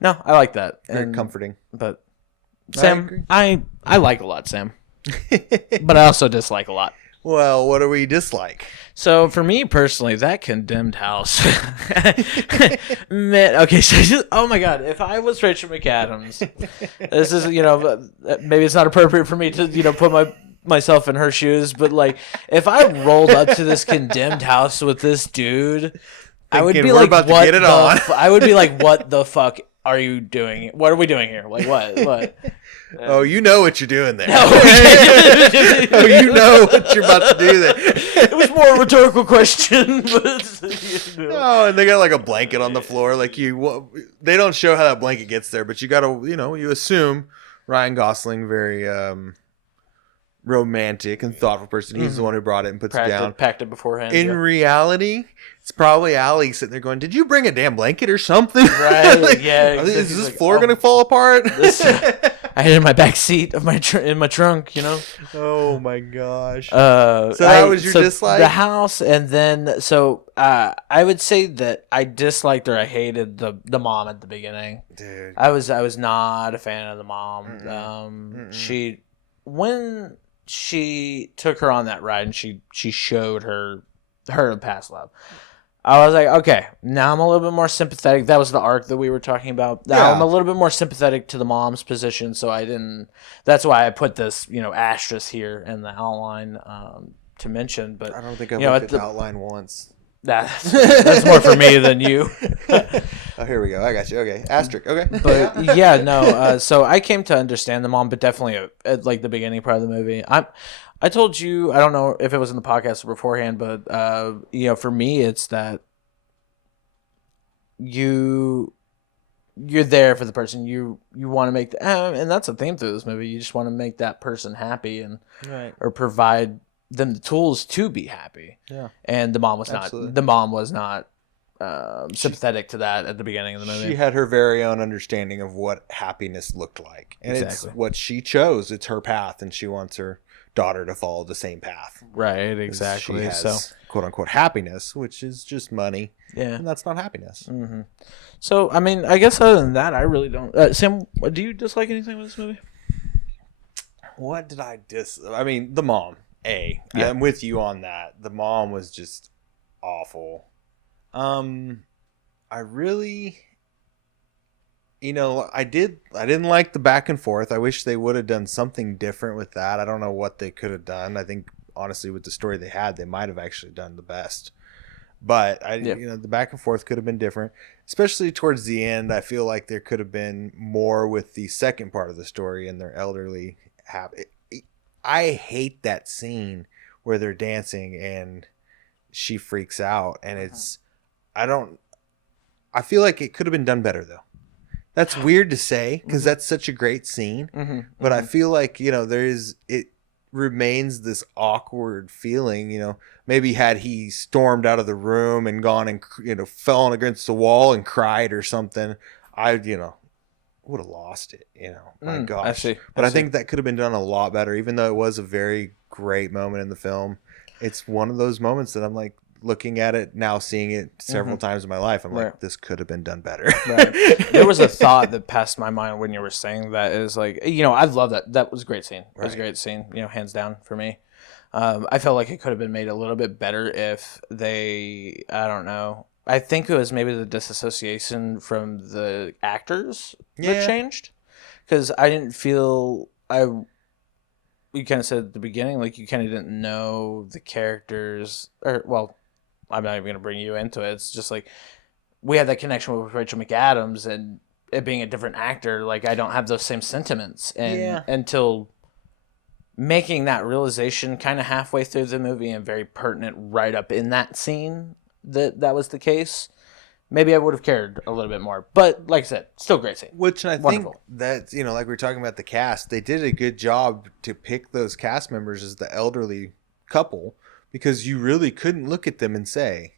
no, I like that. Very comforting. But Sam, I like a lot, Sam. But I also dislike a lot. Well, what do we dislike? So for me personally, that condemned house. Man, okay, so oh my God, if I was Rachel McAdams, this is maybe it's not appropriate for me to put myself in her shoes, but like if I rolled up to this condemned house with this dude, I would be like, what I would be like, what the fuck are you doing? What are we doing here? Like what? Oh, you know what you're doing there. Oh, you know what you're about to do there. It was more a rhetorical question. But, Oh, and they got like a blanket on the floor. Like they don't show how that blanket gets there, but you got to, you assume Ryan Gosling, very romantic and thoughtful person. He's the one who brought it and puts it down. Packed it beforehand. In reality, it's probably Allie sitting there going, "Did you bring a damn blanket or something?" Right? Like, yeah. Is this floor going to fall apart? I had it in my back seat of in my trunk. Oh my gosh. So that was your dislike? The house, and then I would say that I disliked or I hated the mom at the beginning. Dude, I was not a fan of the mom. When she took her on that ride and she showed her past love, I was like, okay, now I'm a little bit more sympathetic. That was the arc that we were talking about. Now I'm a little bit more sympathetic to the mom's position, so I didn't. That's why I put this, asterisk here in the outline to mention. But I don't think I looked at the outline once. That's more for me than you. Oh, here we go. I got you. Okay, asterisk. Okay, but so I came to understand the mom, but definitely at like the beginning part of the movie. I told you, I don't know if it was in the podcast or beforehand, but for me, it's that you're there for the person you want to make, and that's a theme through this movie. You just want to make that person happy or provide them the tools to be happy. Yeah. And the mom was Absolutely. not. The mom was not sympathetic to that at the beginning of the movie. She had her very own understanding of what happiness looked like, and it's what she chose. It's her path, and she wants her daughter to follow the same path. Right. Exactly. She has, quote unquote, happiness, which is just money. Yeah. And that's not happiness. Mm-hmm. So, I mean, I guess other than that, I really don't. Sam, do you dislike anything with this movie? What did I I mean, the mom. I'm with you on that. The mom was just awful. I really, I didn't like the back and forth. I wish they would have done something different with that. I don't know what they could have done. I think honestly with the story they had, they might have actually done the best. But the back and forth could have been different, especially towards the end. I feel like there could have been more with the second part of the story and their elderly habit. I hate that scene where they're dancing and she freaks out, and I feel like it could have been done better though. That's weird to say because that's such a great scene, but I feel like, it remains this awkward feeling, maybe had he stormed out of the room and gone and, fallen against the wall and cried or something, I would have lost it, my gosh. I see. But I think that could have been done a lot better, even though it was a very great moment in the film. It's one of those moments that I'm like, looking at it now, seeing it several times in my life, I'm like, this could have been done better. There was a thought that passed my mind when you were saying that, is like, I love that. That was a great scene. It was a great scene, hands down for me. I felt like it could have been made a little bit better if they, I don't know. I think it was maybe the disassociation from the actors that changed. Because I didn't feel, you kind of said at the beginning, like you kind of didn't know the characters, I'm not even going to bring you into it. It's just like we had that connection with Rachel McAdams, and it being a different actor, like I don't have those same sentiments. And until making that realization kind of halfway through the movie and very pertinent right up in that scene that was the case, maybe I would have cared a little bit more. But like I said, still great scene. Which I think that, like we were talking about the cast, they did a good job to pick those cast members as the elderly couple, because you really couldn't look at them and say,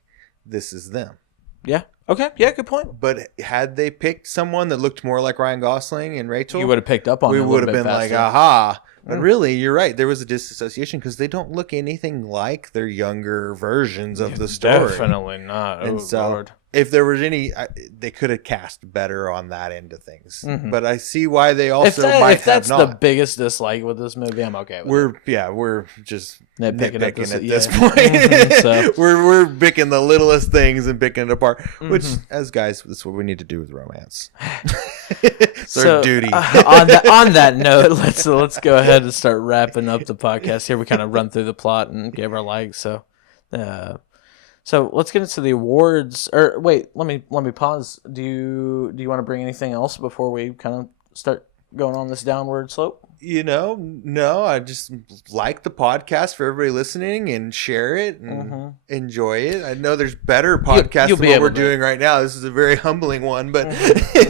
this is them. Yeah. Okay. Yeah, good point. But had they picked someone that looked more like Ryan Gosling and Rachel, you would have picked up on it. We would have been faster. Like, aha. But really, you're right. There was a disassociation because they don't look anything like their younger versions of the story. Definitely not. And Lord. If there was any, they could have cast better on that end of things. But I see why they also might have not. If that's the biggest dislike with this movie, I'm okay with it. We're just nitpicking at this point. So. We're picking the littlest things and picking it apart. Which, as guys, that's what we need to do with romance. It's our duty. On that note, let's go ahead and start wrapping up the podcast here. We kind of run through the plot and gave our likes. So let's get into the awards. Or wait, let me pause. Do you want to bring anything else before we kind of start going on this downward slope? No. I just like the podcast for everybody listening and share it and enjoy it. I know there's better podcasts than what we're doing right now. This is a very humbling one, but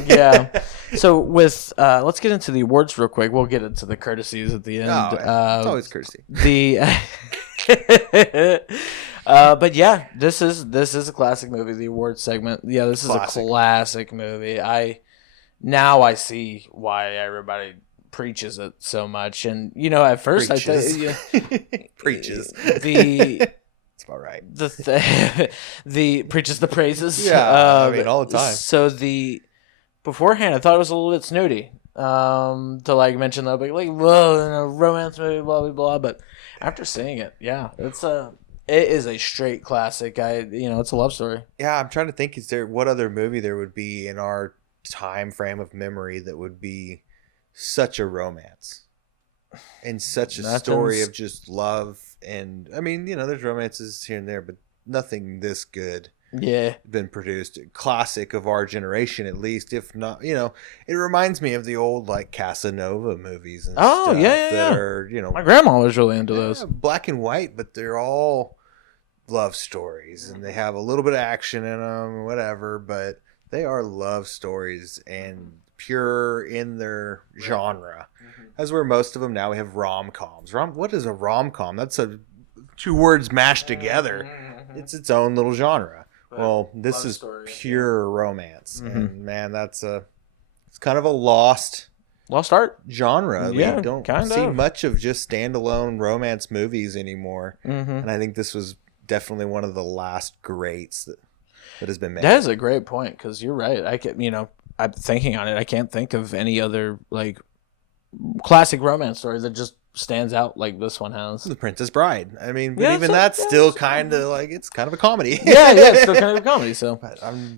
yeah. So with let's get into the awards real quick. We'll get into the courtesies at the end. It's always courtesy. But yeah, this is a classic movie. The awards segment. Yeah, this is a classic movie. Now I see why everybody preaches it so much. And at first preaches. I thought preaches it's about right. The preaches the praises. Yeah, all the time. So beforehand I thought it was a little bit snooty to like mention that, like whoa, romance movie, blah blah blah. But after seeing it, it is a straight classic. It's a love story. Yeah, I'm trying to think. What other movie there would be in our time frame of memory that would be such a romance and such a story of just love? And there's romances here and there, but nothing this good. Yeah, been produced. Classic of our generation, at least, if not. It reminds me of the old like Casanova movies and stuff that are my grandma was really into those. Black and white, but they're all love stories, and they have a little bit of action in them, whatever, but they are love stories and pure in their genre. As where most of them now, we have rom-coms. What is a rom-com? That's two words mashed together. It's its own little genre. Well, this is pure romance, and man, it's kind of a lost art genre. Yeah, we don't see much of just standalone romance movies anymore, and I think this was definitely one of the last greats that has been made. That is a great point, because you're right. I'm thinking on it. I can't think of any other like classic romance story that just stands out like this one has. The Princess Bride. Even that's still kind of like, it's kind of a comedy. It's still kind of a comedy. So,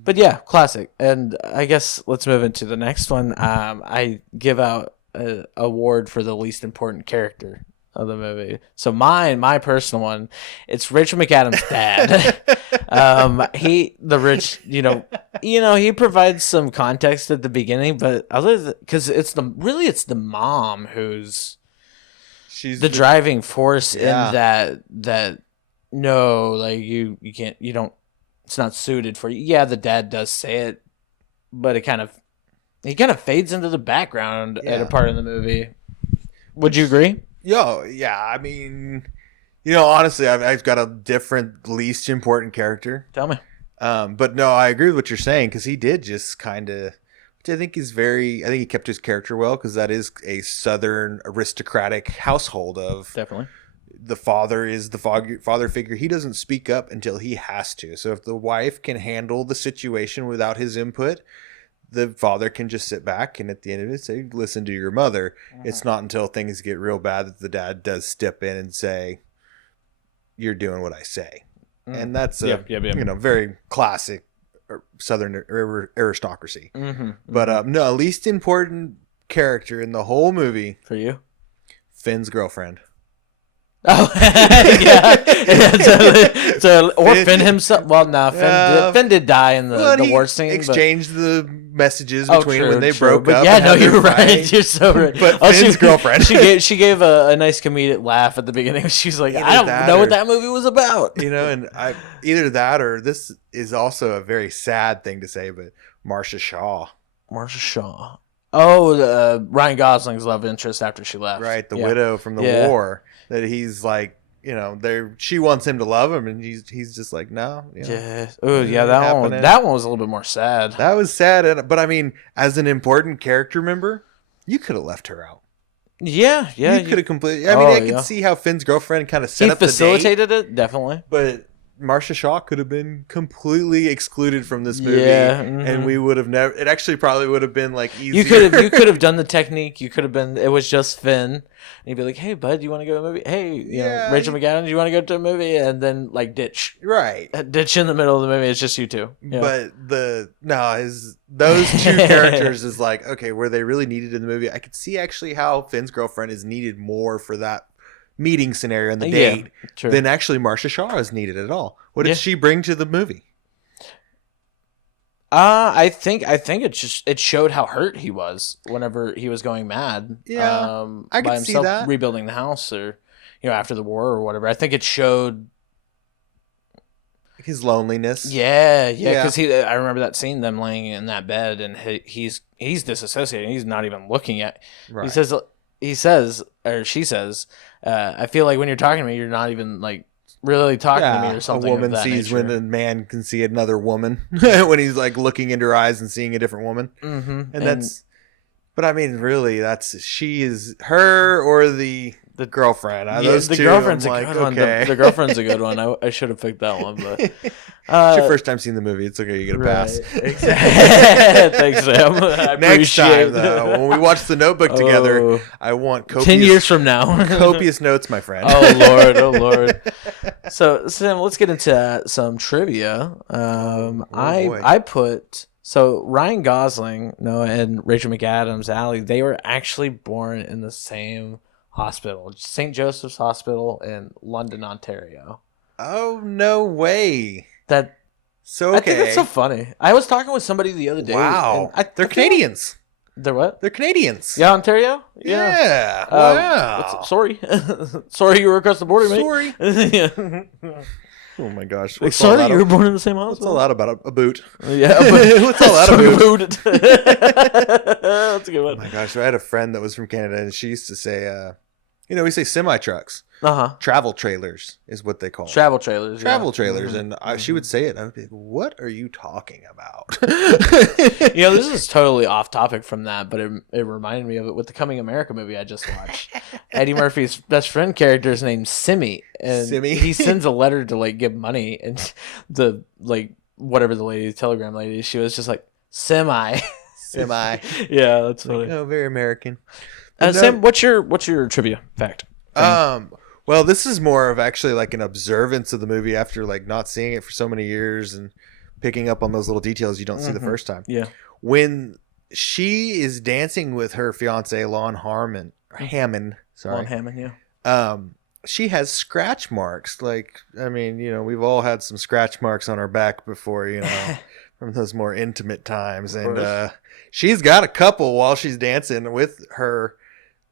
but yeah, classic. And I guess let's move into the next one. I give out an award for the least important character of the movie. So my personal one, it's Rachel McAdams' dad. He provides some context at the beginning, but because it's the mom who's She's the driving force in that no, like you can't, you don't, it's not suited for you. Yeah, the dad does say it, but he kind of fades into the background at a part in the movie. Would you agree? Yeah. I mean, honestly, I've got a different, least important character. Tell me. But no, I agree with what you're saying, because he did just kind of, which I think he kept his character well, because that is a Southern aristocratic household of Definitely. The father is the father figure. He doesn't speak up until he has to. So if the wife can handle the situation without his input, the father can just sit back and at the end of it say, listen to your mother. It's not until things get real bad that the dad does step in and say, you're doing what I say. And that's very classic Southern aristocracy. But no, least important character in the whole movie for you, Finn's girlfriend. Oh, yeah. Or Finn himself. Well, no, Finn did die in the war scene. Exchanged the messages between when they broke up. Yeah, no, you're right. You're so right. But Finn's girlfriend. She gave a nice comedic laugh at the beginning. She's like, I don't know what that movie was about. And either that or this is also a very sad thing to say, but Marcia Shaw. Oh, Ryan Gosling's love interest after she left. Right, the widow from the war. That he's like, she wants him to love him, and he's just like, no. Oh, yeah, that one was a little bit more sad. That was sad, but I mean, as an important character member, you could have left her out. Yeah. You could have completely. I mean, I could see how Finn's girlfriend kind of set up the date. He facilitated it, definitely. But Marcia Shaw could have been completely excluded from this movie, and we would have never. It actually probably would have been like easier. You could have done the technique. You could have been. It was just Finn, and you'd be like, "Hey, bud, do you want to go to a movie? Hey, Rachel McAdams, do you want to go to a movie?" And then ditch in the middle of the movie. It's just you two. Yeah. But those two characters is like, okay, were they really needed in the movie? I could see actually how Finn's girlfriend is needed more for that meeting scenario in the date than actually Marcia Shaw is needed at all. What did she bring to the movie? I think it showed how hurt he was whenever he was going mad. Yeah, I could see that, rebuilding the house or after the war or whatever. I think it showed his loneliness. Yeah, because I remember that scene, them laying in that bed, and he's disassociating. He's not even looking at. Right. He says, or she says, I feel like when you're talking to me, you're not even like really talking to me or something. A woman sees when a man can see another woman when he's like looking into her eyes and seeing a different woman. And that's, but I mean, really, she is her or the girlfriend. Those the two, girlfriend's I'm a good one. The girlfriend's a good one. I should have picked that one, but it's your first time seeing the movie. It's okay. You get a pass. Exactly. Thanks, Sam. Next time, though, when we watch The Notebook together, I want 10 years from now. Copious notes, my friend. Oh Lord. So Sam, let's get into some trivia. I put. So Ryan Gosling, and Rachel McAdams, Allie, they were actually born in the same hospital, St. Joseph's Hospital in London, Ontario. Oh, no way. I think that's so funny. I was talking with somebody the other day. Wow. They're Canadians. They're what? They're Canadians. Yeah, Ontario? Yeah. Wow. Sorry. Sorry you were across the border, mate. Sorry. Yeah. Oh my gosh. Sorry you were born in the same hospital? What's all that about? A boot. Yeah. What's all that about? That's a good one. Oh my gosh. I had a friend that was from Canada, and she used to say, we say semi-trucks. Travel trailers is what they call them. Travel trailers. Trailers. And she would say it, and I would be like, what are you talking about? This is totally off topic from that, but it reminded me of it with the Coming America movie I just watched. Eddie Murphy's best friend character is named Simmy, and he sends a letter to give money, and the whatever the lady, the telegram lady, she was just like, semi. Yeah, that's funny. Very American. Sam, what's your trivia fact? Well, this is more of actually like an observance of the movie after not seeing it for so many years and picking up on those little details you don't see the first time. Yeah. When she is dancing with her fiance Lon Hammond, Lon Hammond, yeah. She has scratch marks. Like, I mean, we've all had some scratch marks on our back before, from those more intimate times. And she's got a couple while she's dancing with her.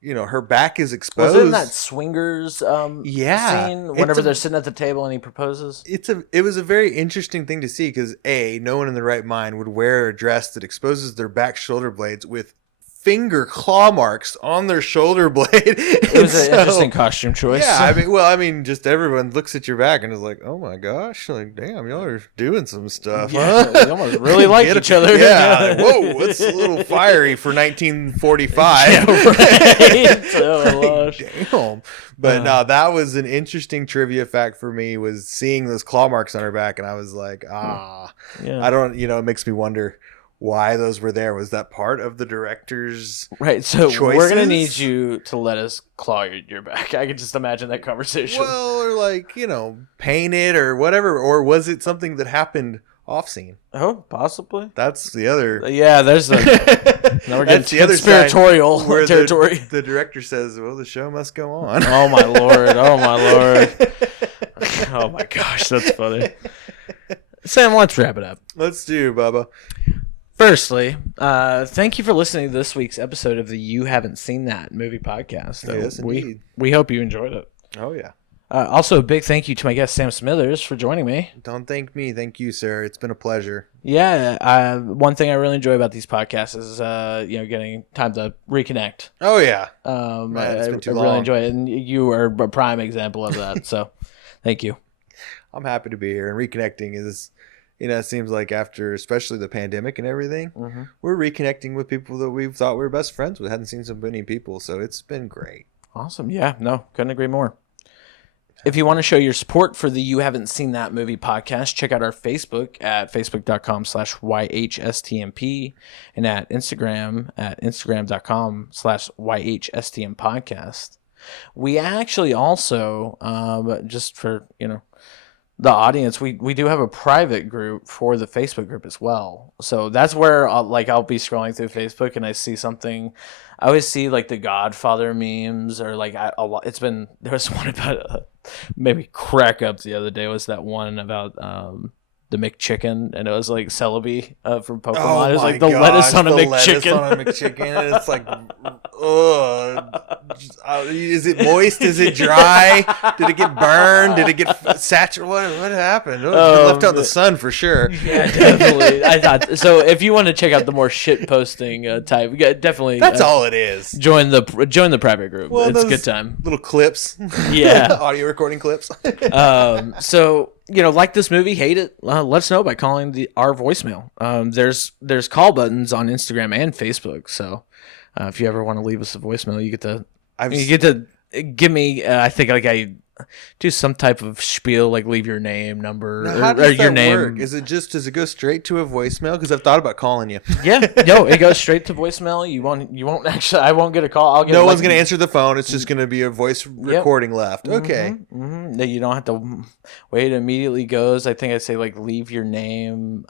Her back is exposed. Was it in that swingers scene whenever they're sitting at the table and he proposes? It was a very interesting thing to see because no one in their right mind would wear a dress that exposes their back shoulder blades with finger claw marks on their shoulder blade. It was an interesting costume choice. Yeah, I mean, just everyone looks at your back and is like, "Oh my gosh, like damn, y'all are doing some stuff." Yeah, huh? they almost really like each other. Yeah, like, whoa, it's a little fiery for 1945. Yeah, right. Oh, damn. But no, that was an interesting trivia fact for me. Was seeing those claw marks on her back, and I was like, I don't. It makes me wonder why those were there. Was that part of the director's choices? We're gonna need you to let us claw your back. I can just imagine that conversation. Well, or like paint it or whatever, or was it something that happened off scene? Oh, possibly. That's the other. Yeah, there's the. Now we're getting the conspiratorial territory. The director says, "Well, the show must go on." Oh my lord! Oh my lord! Oh my gosh, that's funny. Sam, let's wrap it up. Let's do, Bubba. Firstly, thank you for listening to this week's episode of the You Haven't Seen That movie podcast. Yes, indeed. We hope you enjoyed it. Oh, yeah. Also, a big thank you to my guest, Sam Smithers, for joining me. Don't thank me. Thank you, sir. It's been a pleasure. Yeah. One thing I really enjoy about these podcasts is, getting time to reconnect. Oh, yeah. Man, it's been too I long. really enjoy it, and you are a prime example of that. So, thank you. I'm happy to be here, and reconnecting is... it seems like after, especially the pandemic and everything, we're reconnecting with people that we thought we were best friends with. Hadn't seen so many people, so it's been great. Awesome. Yeah, no, couldn't agree more. If you want to show your support for the You Haven't Seen That Movie podcast, check out our Facebook at facebook.com/YHSTMP and at Instagram.com/YHSTM podcast. We actually also, just for, the audience, we do have a private group for the Facebook group as well. So that's where I'll be scrolling through Facebook and I see something. I always see like the Godfather memes or like there was one about maybe crack up the other day. Was that one about the McChicken, and it was like Celebi from Pokemon. Oh, it was like the lettuce on a McChicken. And it's like, is it moist? Is it dry? Did it get burned? Did it get saturated? What happened? It left out in the sun for sure. Yeah, definitely. I thought so. If you want to check out the more shit posting type, definitely. That's all it is. Join the private group. Well, it's a good time. Little clips. Yeah. Audio recording clips. So. Like this movie, hate it. Let us know by calling our voicemail. There's call buttons on Instagram and Facebook. So if you ever want to leave us a voicemail, you get to give me. I think I do some type of spiel, like leave your name, number, now, or your name. Work? Does it go straight to a voicemail? Because I've thought about calling you. Yeah, no, it goes straight to voicemail. You won't actually. I won't get a call. I'll get. No one's gonna answer the phone. It's just gonna be a voice recording left. Okay. That you don't have to wait. It immediately goes. I think I say like leave your name,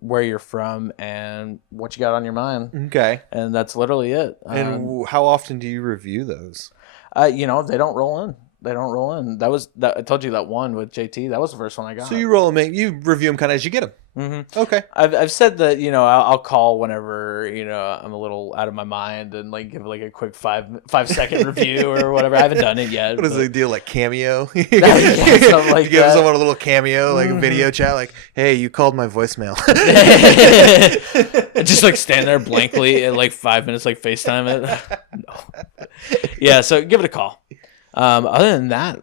where you're from, and what you got on your mind. Okay. And that's literally it. And how often do you review those? They don't roll in. They don't roll in. I told you that one with JT. That was the first one I got. So you roll them, you review them kind of as you get them. Mm-hmm. Okay. I've said that I'll call whenever I'm a little out of my mind and like give like a quick 5-second review or whatever. I haven't done it yet. What is the deal, like Cameo? Something like you give someone a little cameo, like a video chat, like, hey, you called my voicemail. Just like stand there blankly and like 5 minutes, like FaceTime it. No. Yeah, so give it a call. Other than that,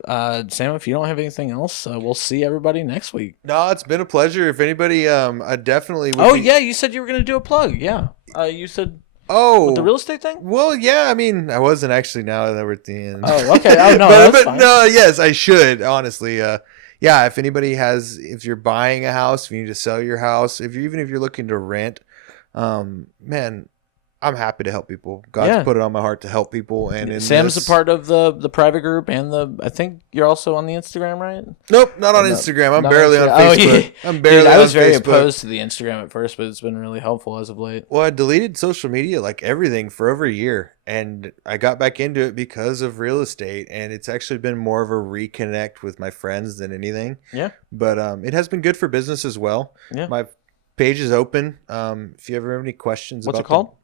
Sam, if you don't have anything else, we'll see everybody next week. No, it's been a pleasure. If anybody, I definitely would yeah, you said you were going to do a plug. Yeah. You said the real estate thing? Well, yeah, I mean, I wasn't actually, now that we're at the end. Oh, okay. Oh, no, but fine. No, yes, I should, honestly. Yeah, if anybody if you're buying a house, if you need to sell your house, even if you're looking to rent, man, I'm happy to help people. God's put it on my heart to help people. And Sam's a part of the private group and I think you're also on the Instagram, right? Nope, not on Instagram. I'm barely on Facebook. I'm barely on Facebook. I was very opposed to the Instagram at first, but it's been really helpful as of late. Well, I deleted social media, like everything, for over a year. And I got back into it because of real estate. And it's actually been more of a reconnect with my friends than anything. Yeah. But it has been good for business as well. Yeah. My page is open. If you ever have any questions What's about it called?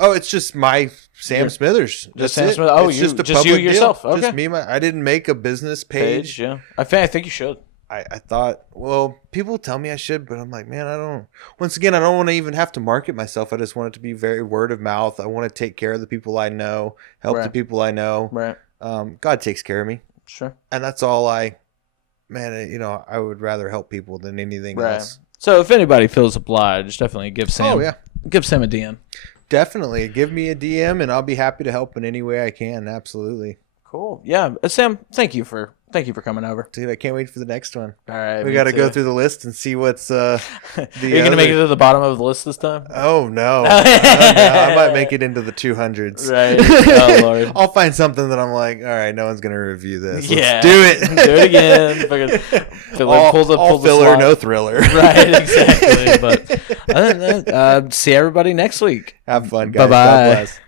Oh, it's just my Sam Smithers. Just Sam Smithers. Oh, it's just you yourself. Okay. Just me. I didn't make a business page. Yeah. I think you should. I thought, well, people tell me I should, but I'm like, man, I don't. Once again, I don't want to even have to market myself. I just want it to be very word of mouth. I want to take care of the people I know, help the people I know. Right. God takes care of me. Sure. And that's all I would rather help people than anything else. So if anybody feels obliged, definitely give Sam. Oh yeah. Give Sam a DM. Definitely. Give me a DM and I'll be happy to help in any way I can. Absolutely. Cool. Yeah. Sam, thank you for coming over. Dude, I can't wait for the next one. All right. We got to go through the list and see what's Are you going to make it to the bottom of the list this time? Oh, no. I might make it into the 200s. Right. Oh, Lord. I'll find something that I'm like, all right, no one's going to review this. Yeah. Let's do it. Do it again. All filler, no thriller. Right, exactly. But other than that, see everybody next week. Have fun, guys. Bye-bye. God bless.